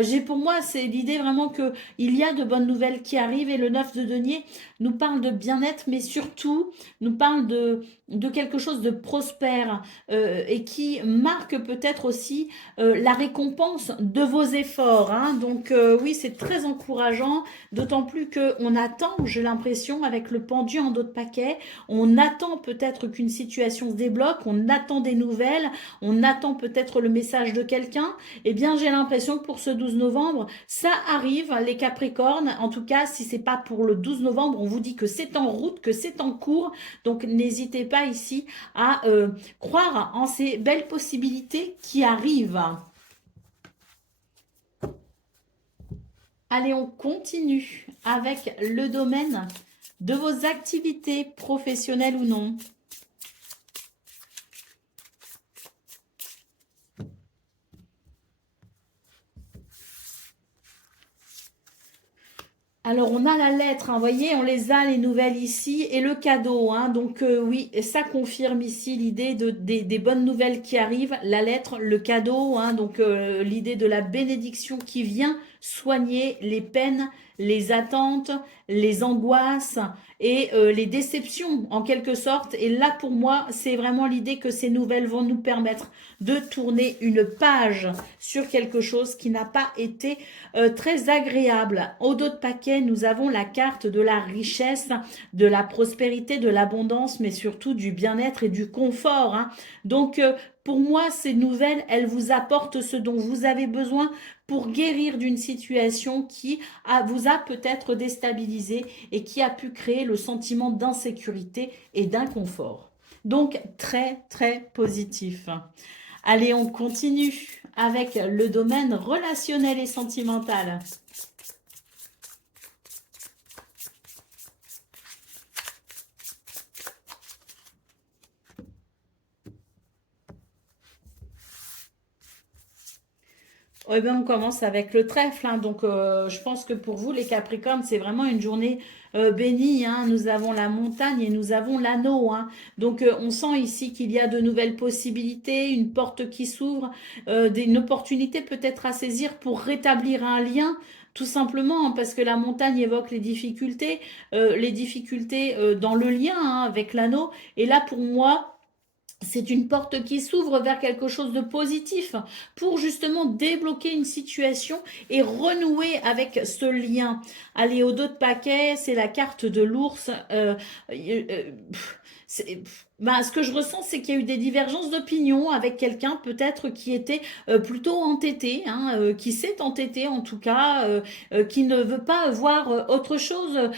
J'ai pour moi, c'est l'idée vraiment que il y a de bonnes nouvelles qui arrivent et le 9 de denier nous parle de bien-être, mais surtout nous parle de quelque chose de prospère et qui marque peut-être aussi la récompense de vos efforts. Hein. Donc oui, c'est très encourageant, d'autant plus qu'on attend, j'ai l'impression, avec le pendu en d'autres paquets, on attend peut-être qu'une situation se débloque, on attend des nouvelles, on attend peut-être le message de quelqu'un. Eh bien, j'ai l'impression que pour ce 12 novembre, ça arrive, les Capricornes. En tout cas, si c'est pas pour le 12 novembre, on vous dit que c'est en route, que c'est en cours. Donc, n'hésitez pas ici à croire en ces belles possibilités qui arrivent. Allez, on continue avec le domaine de vos activités professionnelles ou non. Alors, on a la lettre, hein, vous voyez, on les a, les nouvelles ici, et le cadeau. Hein, donc, oui, ça confirme ici l'idée des bonnes nouvelles qui arrivent, la lettre, le cadeau, hein, donc l'idée de la bénédiction qui vient soigner les peines, les attentes, les angoisses et les déceptions, en quelque sorte. Et là, pour moi, c'est vraiment l'idée que ces nouvelles vont nous permettre de tourner une page sur quelque chose qui n'a pas été très agréable. Au dos de paquet, nous avons la carte de la richesse, de la prospérité, de l'abondance, mais surtout du bien-être et du confort. Hein. Donc, pour moi, ces nouvelles, elles vous apportent ce dont vous avez besoin pour guérir d'une situation qui vous a peut-être déstabilisé et qui a pu créer le sentiment d'insécurité et d'inconfort. Donc, très, très positif. Allez, on continue avec le domaine relationnel et sentimental. Eh bien, on commence avec le trèfle. Hein. Donc, je pense que pour vous, les Capricornes, c'est vraiment une journée bénie. Hein. Nous avons la montagne et nous avons l'anneau. Hein. Donc, on sent ici qu'il y a de nouvelles possibilités, une porte qui s'ouvre, une opportunité peut-être à saisir pour rétablir un lien. Tout simplement, hein, parce que la montagne évoque les difficultés dans le lien hein, avec l'anneau. Et là, pour moi, c'est une porte qui s'ouvre vers quelque chose de positif pour justement débloquer une situation et renouer avec ce lien. Allez, au dos de paquet, c'est la carte de l'ours. Ce que je ressens, c'est qu'il y a eu des divergences d'opinion avec quelqu'un peut-être qui était plutôt entêté, hein, qui s'est entêté en tout cas, qui ne veut pas voir autre chose,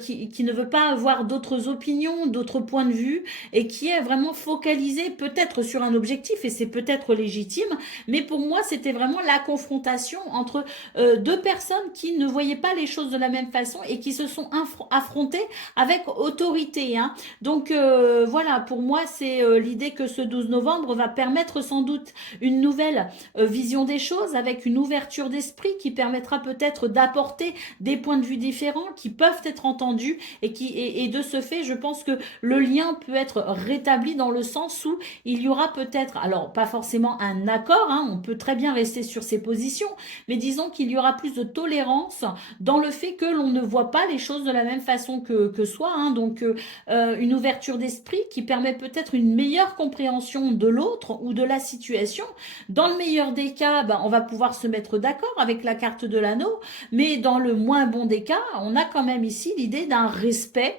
qui ne veut pas avoir d'autres opinions, d'autres points de vue, et qui est vraiment focalisé peut-être sur un objectif, et c'est peut-être légitime, mais pour moi, c'était vraiment la confrontation entre deux personnes qui ne voyaient pas les choses de la même façon et qui se sont affrontées avec autorité. Hein. Donc voilà, pour moi, c'est l'idée que ce 12 novembre va permettre sans doute une nouvelle vision des choses avec une ouverture d'esprit qui permettra peut-être d'apporter des points de vue différents qui peuvent être entendus et de ce fait, je pense que le lien peut être rétabli dans le sens où il y aura peut-être, alors pas forcément un accord, hein, on peut très bien rester sur ses positions, mais disons qu'il y aura plus de tolérance dans le fait que l'on ne voit pas les choses de la même façon que soi. Hein, donc une ouverture d'esprit qui permet peut-être une meilleure compréhension de l'autre ou de la situation. Dans le meilleur des cas, on va pouvoir se mettre d'accord avec la carte de l'anneau, mais dans le moins bon des cas, on a quand même ici l'idée d'un respect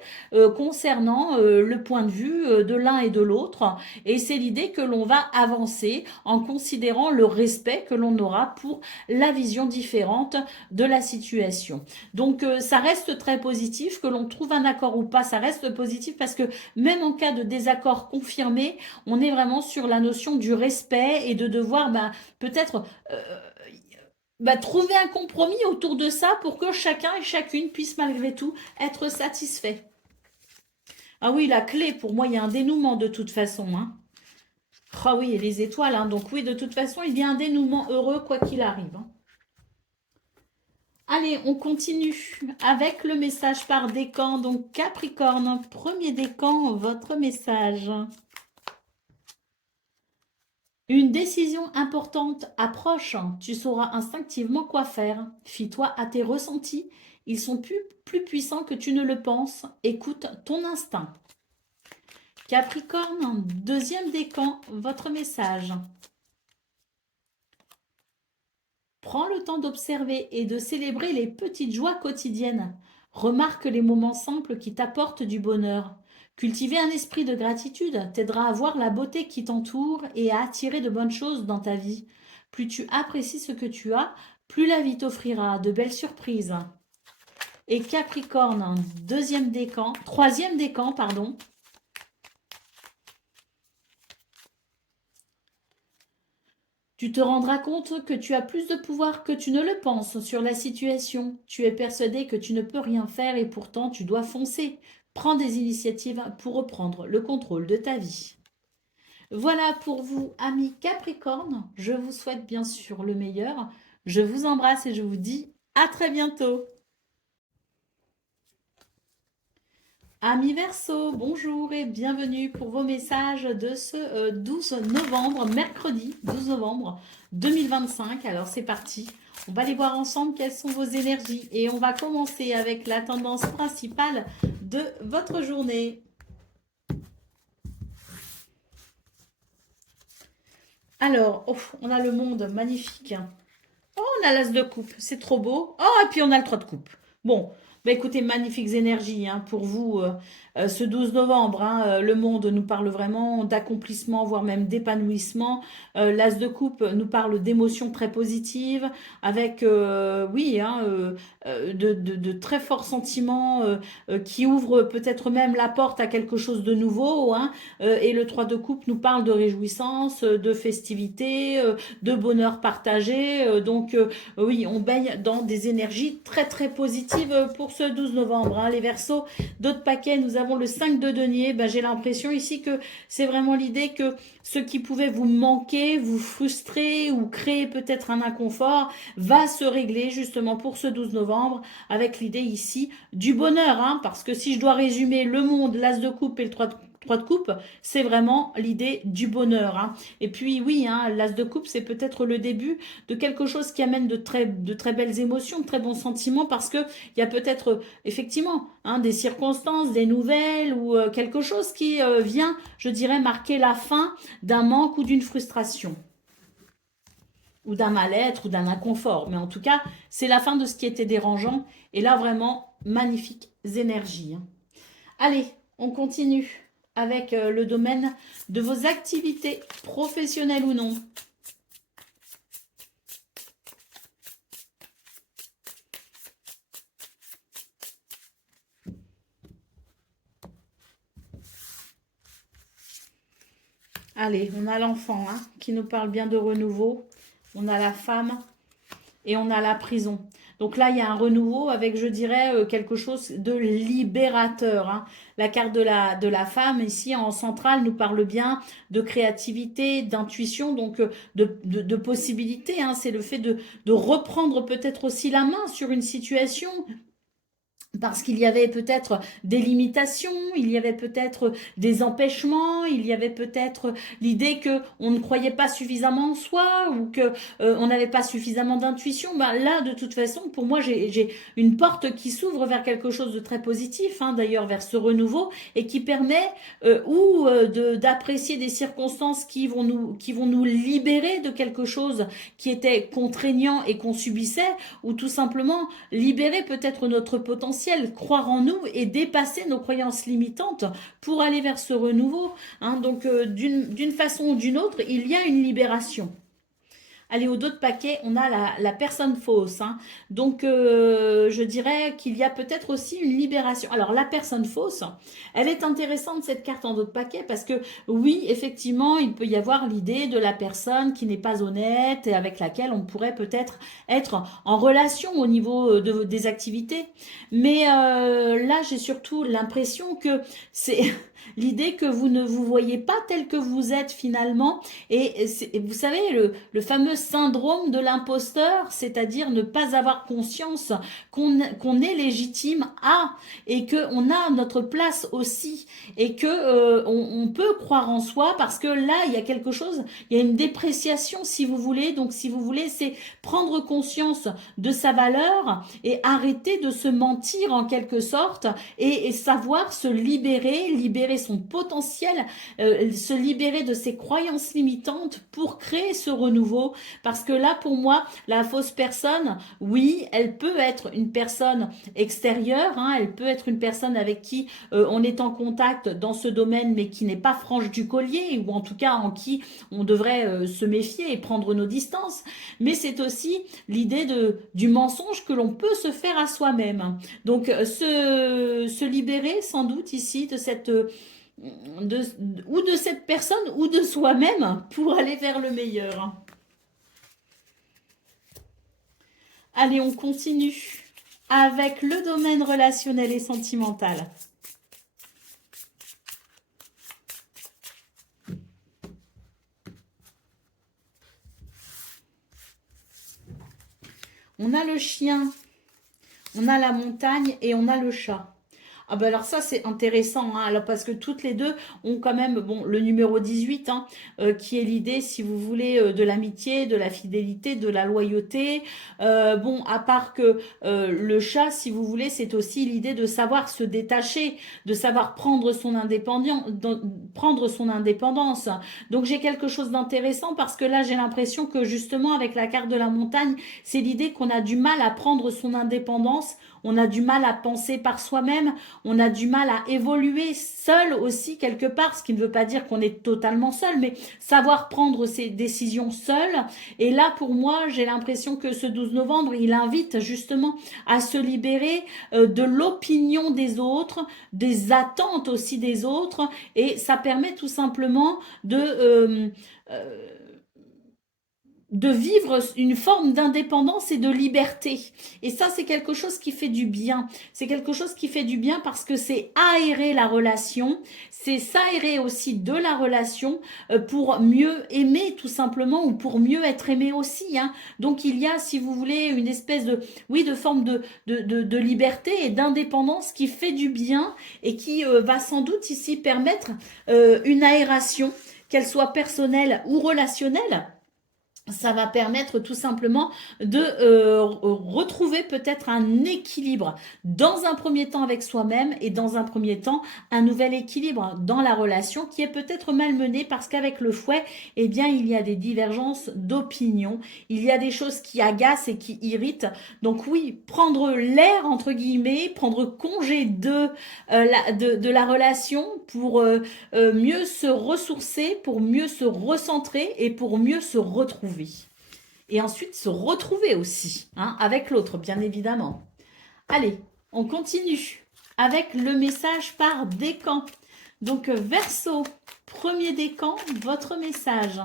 concernant le point de vue de l'un et de l'autre. Et c'est l'idée que l'on va avancer en considérant le respect que l'on aura pour la vision différente de la situation. Donc ça reste très positif, que l'on trouve un accord ou pas, ça reste positif parce que même en cas de désaccord, des accords confirmés, on est vraiment sur la notion du respect et de devoir peut-être trouver un compromis autour de ça pour que chacun et chacune puisse malgré tout être satisfait. Ah oui, la clé, pour moi, il y a un dénouement de toute façon. Hein. Ah oui, et les étoiles. Hein. Donc oui, de toute façon, il y a un dénouement heureux quoi qu'il arrive. Hein. Allez, on continue avec le message par décan. Donc Capricorne, premier décan, votre message. Une décision importante approche. Tu sauras instinctivement quoi faire. Fie-toi à tes ressentis. Ils sont plus puissants que tu ne le penses. Écoute ton instinct. Capricorne, deuxième décan, votre message. Prends le temps d'observer et de célébrer les petites joies quotidiennes. Remarque les moments simples qui t'apportent du bonheur. Cultiver un esprit de gratitude t'aidera à voir la beauté qui t'entoure et à attirer de bonnes choses dans ta vie. Plus tu apprécies ce que tu as, plus la vie t'offrira de belles surprises. Et Capricorne, troisième décan, pardon. Tu te rendras compte que tu as plus de pouvoir que tu ne le penses sur la situation. Tu es persuadé que tu ne peux rien faire et pourtant tu dois foncer. Prends des initiatives pour reprendre le contrôle de ta vie. Voilà pour vous, amis Capricorne. Je vous souhaite bien sûr le meilleur. Je vous embrasse et je vous dis à très bientôt. Amis Verseau, bonjour et bienvenue pour vos messages de ce 12 novembre, mercredi 12 novembre 2025. Alors c'est parti, on va aller voir ensemble quelles sont vos énergies et on va commencer avec la tendance principale de votre journée. Alors, on a le monde magnifique. Oh, on a l'as de coupe, c'est trop beau. Oh, et puis on a le 3 de coupe. Bon, écoutez, magnifiques énergies pour vous ce 12 novembre. Le monde nous parle vraiment d'accomplissement, voire même d'épanouissement. L'as de coupe nous parle d'émotions très positives, avec, de très forts sentiments qui ouvrent peut-être même la porte à quelque chose de nouveau. Et le 3 de coupe nous parle de réjouissance, de festivité, de bonheur partagé. Donc, oui, on baigne dans des énergies très très positives pour ce 12 novembre. Les Verseaux, d'autres paquets, nous avons le 5 de denier. J'ai l'impression ici que c'est vraiment l'idée que ce qui pouvait vous manquer, vous frustrer ou créer peut-être un inconfort va se régler justement pour ce 12 novembre avec l'idée ici du bonheur. Parce que si je dois résumer le monde, l'as de coupe et le 3 de coupe, c'est vraiment l'idée du bonheur. Et puis oui, l'as de coupe, c'est peut-être le début de quelque chose qui amène de très belles émotions, de très bons sentiments, parce que il y a peut-être effectivement des circonstances, des nouvelles ou quelque chose qui vient, je dirais, marquer la fin d'un manque ou d'une frustration ou d'un mal-être ou d'un inconfort. Mais en tout cas, c'est la fin de ce qui était dérangeant. Et là, vraiment, magnifiques énergies. Allez, on continue avec le domaine de vos activités professionnelles ou non. Allez, on a l'enfant qui nous parle bien de renouveau. On a la femme et on a la prison. Donc là, il y a un renouveau avec, je dirais, quelque chose de libérateur. La carte de la femme, ici, en centrale, nous parle bien de créativité, d'intuition, donc de possibilités. C'est le fait de reprendre peut-être aussi la main sur une situation, parce qu'il y avait peut-être des limitations, il y avait peut-être des empêchements, il y avait peut-être l'idée que on ne croyait pas suffisamment en soi ou que on n'avait pas suffisamment d'intuition. Là, de toute façon, pour moi, j'ai une porte qui s'ouvre vers quelque chose de très positif, d'ailleurs vers ce renouveau, et qui permet d'apprécier des circonstances qui vont nous libérer de quelque chose qui était contraignant et qu'on subissait, ou tout simplement libérer peut-être notre potentiel, croire en nous et dépasser nos croyances limitantes pour aller vers ce renouveau. Donc, d'une façon ou d'une autre, il y a une libération. Allez, au dos de paquet, on a la personne fausse, hein. Donc, je dirais qu'il y a peut-être aussi une libération. Alors, la personne fausse, elle est intéressante, cette carte en dos de paquet, parce que oui, effectivement, il peut y avoir l'idée de la personne qui n'est pas honnête et avec laquelle on pourrait peut-être être en relation au niveau des activités. Mais là, j'ai surtout l'impression que c'est l'idée que vous ne vous voyez pas tel que vous êtes finalement. Et vous savez, le fameux syndrome de l'imposteur, c'est-à-dire ne pas avoir conscience qu'on est légitime à et qu'on a notre place aussi et que on peut croire en soi parce que là, il y a quelque chose, il y a une dépréciation si vous voulez. Donc, si vous voulez, c'est prendre conscience de sa valeur et arrêter de se mentir en quelque sorte et savoir se libérer, libérer son potentiel, se libérer de ses croyances limitantes pour créer ce renouveau. Parce que là, pour moi, la fausse personne, oui, elle peut être une personne extérieure, hein, elle peut être une personne avec qui on est en contact dans ce domaine, mais qui n'est pas franche du collier, ou en tout cas en qui on devrait se méfier et prendre nos distances. Mais c'est aussi l'idée du mensonge que l'on peut se faire à soi-même. Donc, se libérer sans doute ici de cette de, ou de cette personne ou de soi-même pour aller vers le meilleur. Allez, on continue avec le domaine relationnel et sentimental. On a le chien, on a la montagne et on a le chat. Ah ben alors ça c'est intéressant, hein, alors parce que toutes les deux ont quand même bon le numéro 18, hein, qui est l'idée si vous voulez de l'amitié, de la fidélité, de la loyauté. Bon, à part que le chat, si vous voulez, c'est aussi l'idée de savoir se détacher, de savoir prendre son indépendance. Donc j'ai quelque chose d'intéressant parce que là j'ai l'impression que justement avec la carte de la montagne, c'est l'idée qu'on a du mal à prendre son indépendance, on a du mal à penser par soi-même, on a du mal à évoluer seul aussi quelque part, ce qui ne veut pas dire qu'on est totalement seul, mais savoir prendre ses décisions seul. Et là, pour moi, j'ai l'impression que ce 12 novembre, il invite justement à se libérer de l'opinion des autres, des attentes aussi des autres, et ça permet tout simplement euh, de vivre une forme d'indépendance et de liberté. Et ça, c'est quelque chose qui fait du bien. C'est quelque chose qui fait du bien parce que c'est aérer la relation, c'est s'aérer aussi de la relation pour mieux aimer tout simplement ou pour mieux être aimé aussi, hein. Donc il y a, si vous voulez, une espèce de, oui, de forme de liberté et d'indépendance qui fait du bien et qui va sans doute ici permettre une aération, qu'elle soit personnelle ou relationnelle. Ça va permettre tout simplement de retrouver peut-être un équilibre dans un premier temps avec soi-même et dans un premier temps un nouvel équilibre dans la relation qui est peut-être malmenée parce qu'avec le fouet, eh bien il y a des divergences d'opinion, il y a des choses qui agacent et qui irritent. Donc oui, prendre l'air entre guillemets, prendre congé de la relation pour mieux se ressourcer, pour mieux se recentrer et pour mieux se retrouver. Et ensuite se retrouver aussi, hein, avec l'autre, bien évidemment. Allez, on continue avec le message par décan. Donc, Verseau, premier décan, votre message.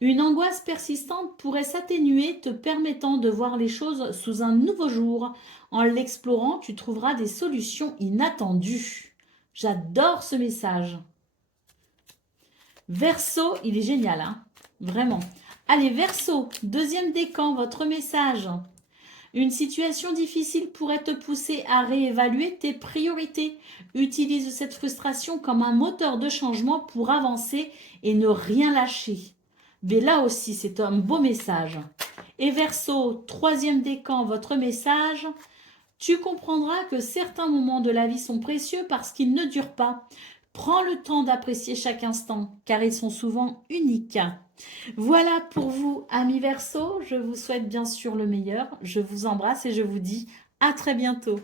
Une angoisse persistante pourrait s'atténuer, te permettant de voir les choses sous un nouveau jour. En l'explorant, tu trouveras des solutions inattendues. J'adore ce message. Verseau, il est génial, hein, vraiment. Allez, Verseau, deuxième décan, votre message. Une situation difficile pourrait te pousser à réévaluer tes priorités. Utilise cette frustration comme un moteur de changement pour avancer et ne rien lâcher. Mais là aussi, c'est un beau message. Et Verseau, troisième décan, votre message. Tu comprendras que certains moments de la vie sont précieux parce qu'ils ne durent pas. Prends le temps d'apprécier chaque instant, car ils sont souvent uniques. Voilà pour vous, amis Verseau. Je vous souhaite bien sûr le meilleur. Je vous embrasse et je vous dis à très bientôt.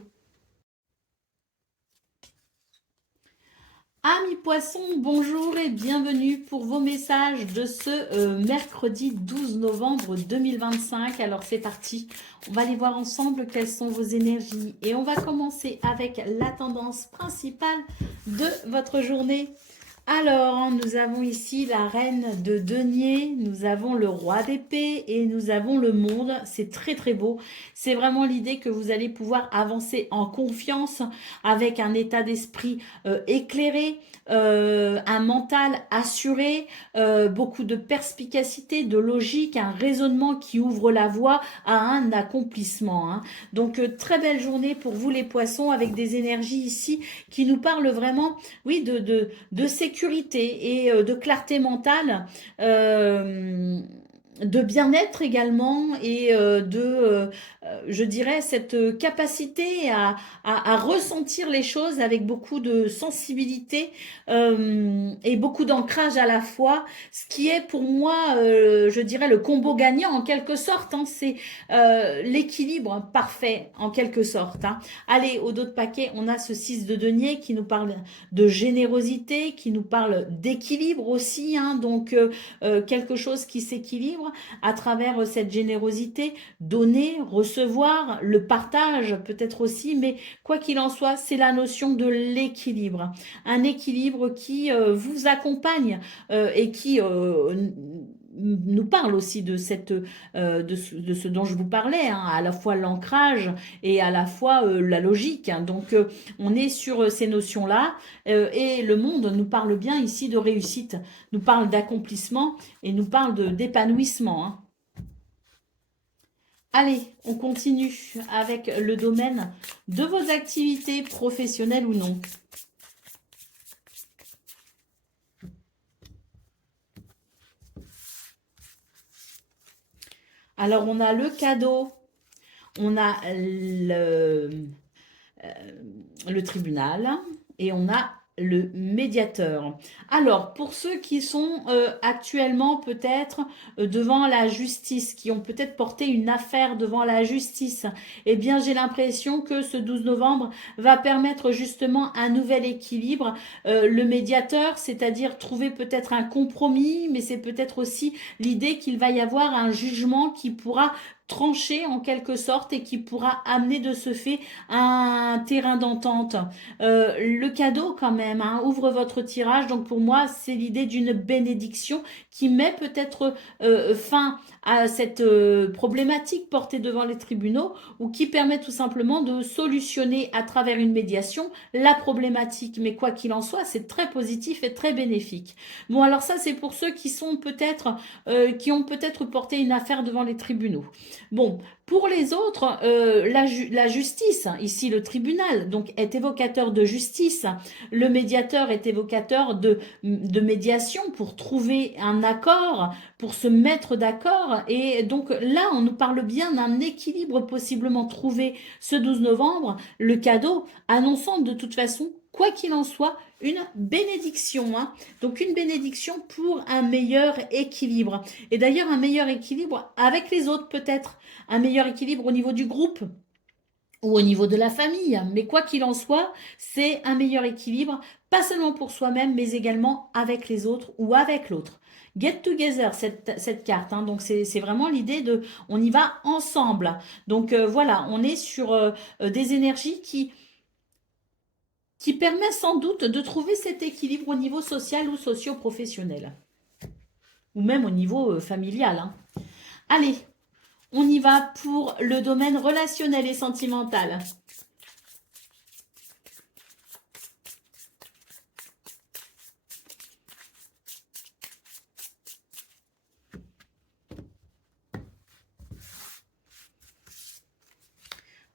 Amis poissons, bonjour et bienvenue pour vos messages de ce mercredi 12 novembre 2025. Alors c'est parti, on va aller voir ensemble quelles sont vos énergies et on va commencer avec la tendance principale de votre journée. Alors, nous avons ici la reine de denier, nous avons le roi d'épée et nous avons le monde. C'est très très beau. C'est vraiment l'idée que vous allez pouvoir avancer en confiance avec un état d'esprit éclairé, un mental assuré, beaucoup de perspicacité, de logique, un raisonnement qui ouvre la voie à un accomplissement, hein. Donc, très belle journée pour vous les poissons avec des énergies ici qui nous parlent vraiment, oui, de sécurité et de clarté mentale, de bien-être également et je dirais, cette capacité à ressentir les choses avec beaucoup de sensibilité et beaucoup d'ancrage à la fois, ce qui est pour moi, je dirais, le combo gagnant en quelque sorte, hein. C'est l'équilibre parfait en quelque sorte, hein. Allez, au dos de paquet, on a ce 6 de denier qui nous parle de générosité, qui nous parle d'équilibre aussi, hein. Donc quelque chose qui s'équilibre à travers cette générosité, donner, recevoir, le partage peut-être aussi, mais quoi qu'il en soit, c'est la notion de l'équilibre. Un équilibre qui vous accompagne et qui nous parle aussi de de ce dont je vous parlais, hein, à la fois l'ancrage et à la fois la logique, hein. Donc on est sur ces notions-là et le monde nous parle bien ici de réussite, nous parle d'accomplissement et nous parle d'épanouissement, hein. Allez, on continue avec le domaine de vos activités professionnelles ou non. Alors, on a le cadeau, on a le tribunal et on a le médiateur. Alors, pour ceux qui sont actuellement peut-être devant la justice, qui ont peut-être porté une affaire devant la justice, eh bien, j'ai l'impression que ce 12 novembre va permettre justement un nouvel équilibre. Le médiateur, c'est-à-dire trouver peut-être un compromis, mais c'est peut-être aussi l'idée qu'il va y avoir un jugement qui pourra trancher en quelque sorte et qui pourra amener de ce fait un terrain d'entente. Le cadeau quand même, hein, ouvre votre tirage. Donc pour moi, c'est l'idée d'une bénédiction qui met peut-être fin à cette problématique portée devant les tribunaux ou qui permet tout simplement de solutionner à travers une médiation la problématique. Mais quoi qu'il en soit, c'est très positif et très bénéfique. Bon, alors ça, c'est pour ceux qui sont peut-être, qui ont peut-être porté une affaire devant les tribunaux. Bon, pour les autres, la justice, ici le tribunal, donc est évocateur de justice. Le médiateur est évocateur de médiation pour trouver un accord, pour se mettre d'accord. Et donc là, on nous parle bien d'un équilibre possiblement trouvé ce 12 novembre. Le cadeau annonçant de toute façon, quoi qu'il en soit, une bénédiction, hein. Donc une bénédiction pour un meilleur équilibre. Et d'ailleurs, un meilleur équilibre avec les autres peut-être. Un meilleur équilibre au niveau du groupe ou au niveau de la famille. Mais quoi qu'il en soit, c'est un meilleur équilibre, pas seulement pour soi-même, mais également avec les autres ou avec l'autre. Get together, cette carte, hein. Donc c'est vraiment l'idée de on y va ensemble. Donc voilà, on est sur des énergies qui permet sans doute de trouver cet équilibre au niveau social ou socio-professionnel, ou même au niveau familial, hein. Allez, on y va pour le domaine relationnel et sentimental.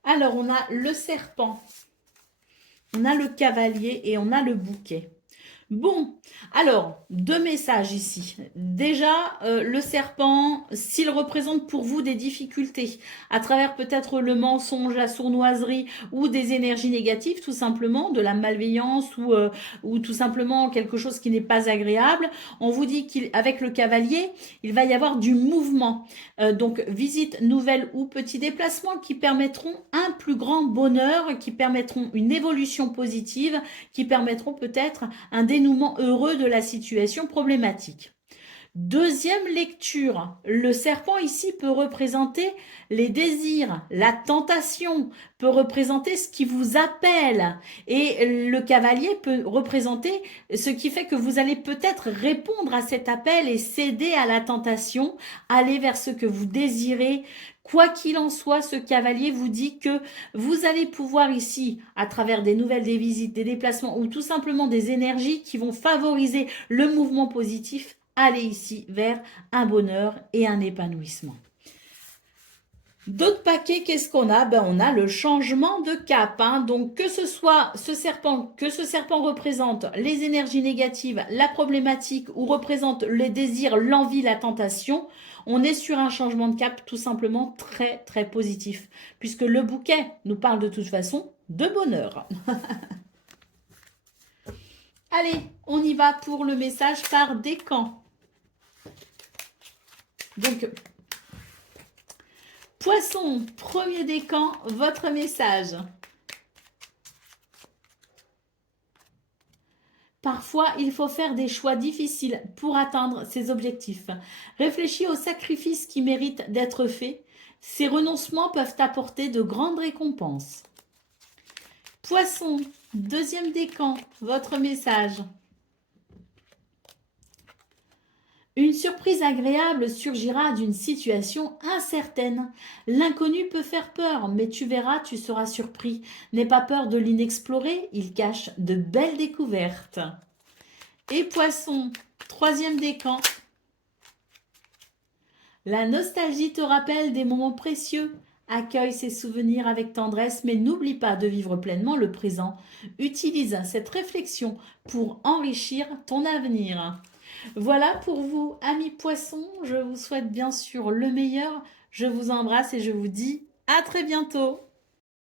Alors, on a le serpent, on a le cavalier et on a le bouquet. Bon, Alors, deux messages ici. Déjà, le serpent, s'il représente pour vous des difficultés, à travers peut-être le mensonge, la sournoiserie ou des énergies négatives, tout simplement, de la malveillance ou tout simplement quelque chose qui n'est pas agréable, on vous dit qu'avec le cavalier, il va y avoir du mouvement. Donc, visite nouvelle ou petits déplacements qui permettront un plus grand bonheur, qui permettront une évolution positive, qui permettront peut-être un dénouement heureux de la situation problématique. Deuxième lecture, le serpent ici peut représenter les désirs, la tentation, peut représenter ce qui vous appelle et le cavalier peut représenter ce qui fait que vous allez peut-être répondre à cet appel et céder à la tentation, aller vers ce que vous désirez. Quoi qu'il en soit, ce cavalier vous dit que vous allez pouvoir ici, à travers des nouvelles, des visites, des déplacements ou tout simplement des énergies qui vont favoriser le mouvement positif, aller ici vers un bonheur et un épanouissement. D'autres paquets, qu'est-ce qu'on a? Ben, on a le changement de cap. Donc, que ce soit ce serpent représente les énergies négatives, la problématique, ou représente les désirs, l'envie, la tentation, on est sur un changement de cap tout simplement très, très positif. Puisque le bouquet nous parle de toute façon de bonheur. Allez, on y va pour le message par décan. Donc, Poisson, premier décan, votre message. Parfois, il faut faire des choix difficiles pour atteindre ses objectifs. Réfléchis aux sacrifices qui méritent d'être faits. Ces renoncements peuvent apporter de grandes récompenses. Poisson, deuxième décan, votre message. Une surprise agréable surgira d'une situation incertaine. L'inconnu peut faire peur, mais tu verras, tu seras surpris. N'aie pas peur de l'inexploré, il cache de belles découvertes. Et Poisson, troisième décan. La nostalgie te rappelle des moments précieux. Accueille ces souvenirs avec tendresse, mais n'oublie pas de vivre pleinement le présent. Utilise cette réflexion pour enrichir ton avenir. Voilà pour vous, amis poissons. Je vous souhaite bien sûr le meilleur. Je vous embrasse et je vous dis à très bientôt.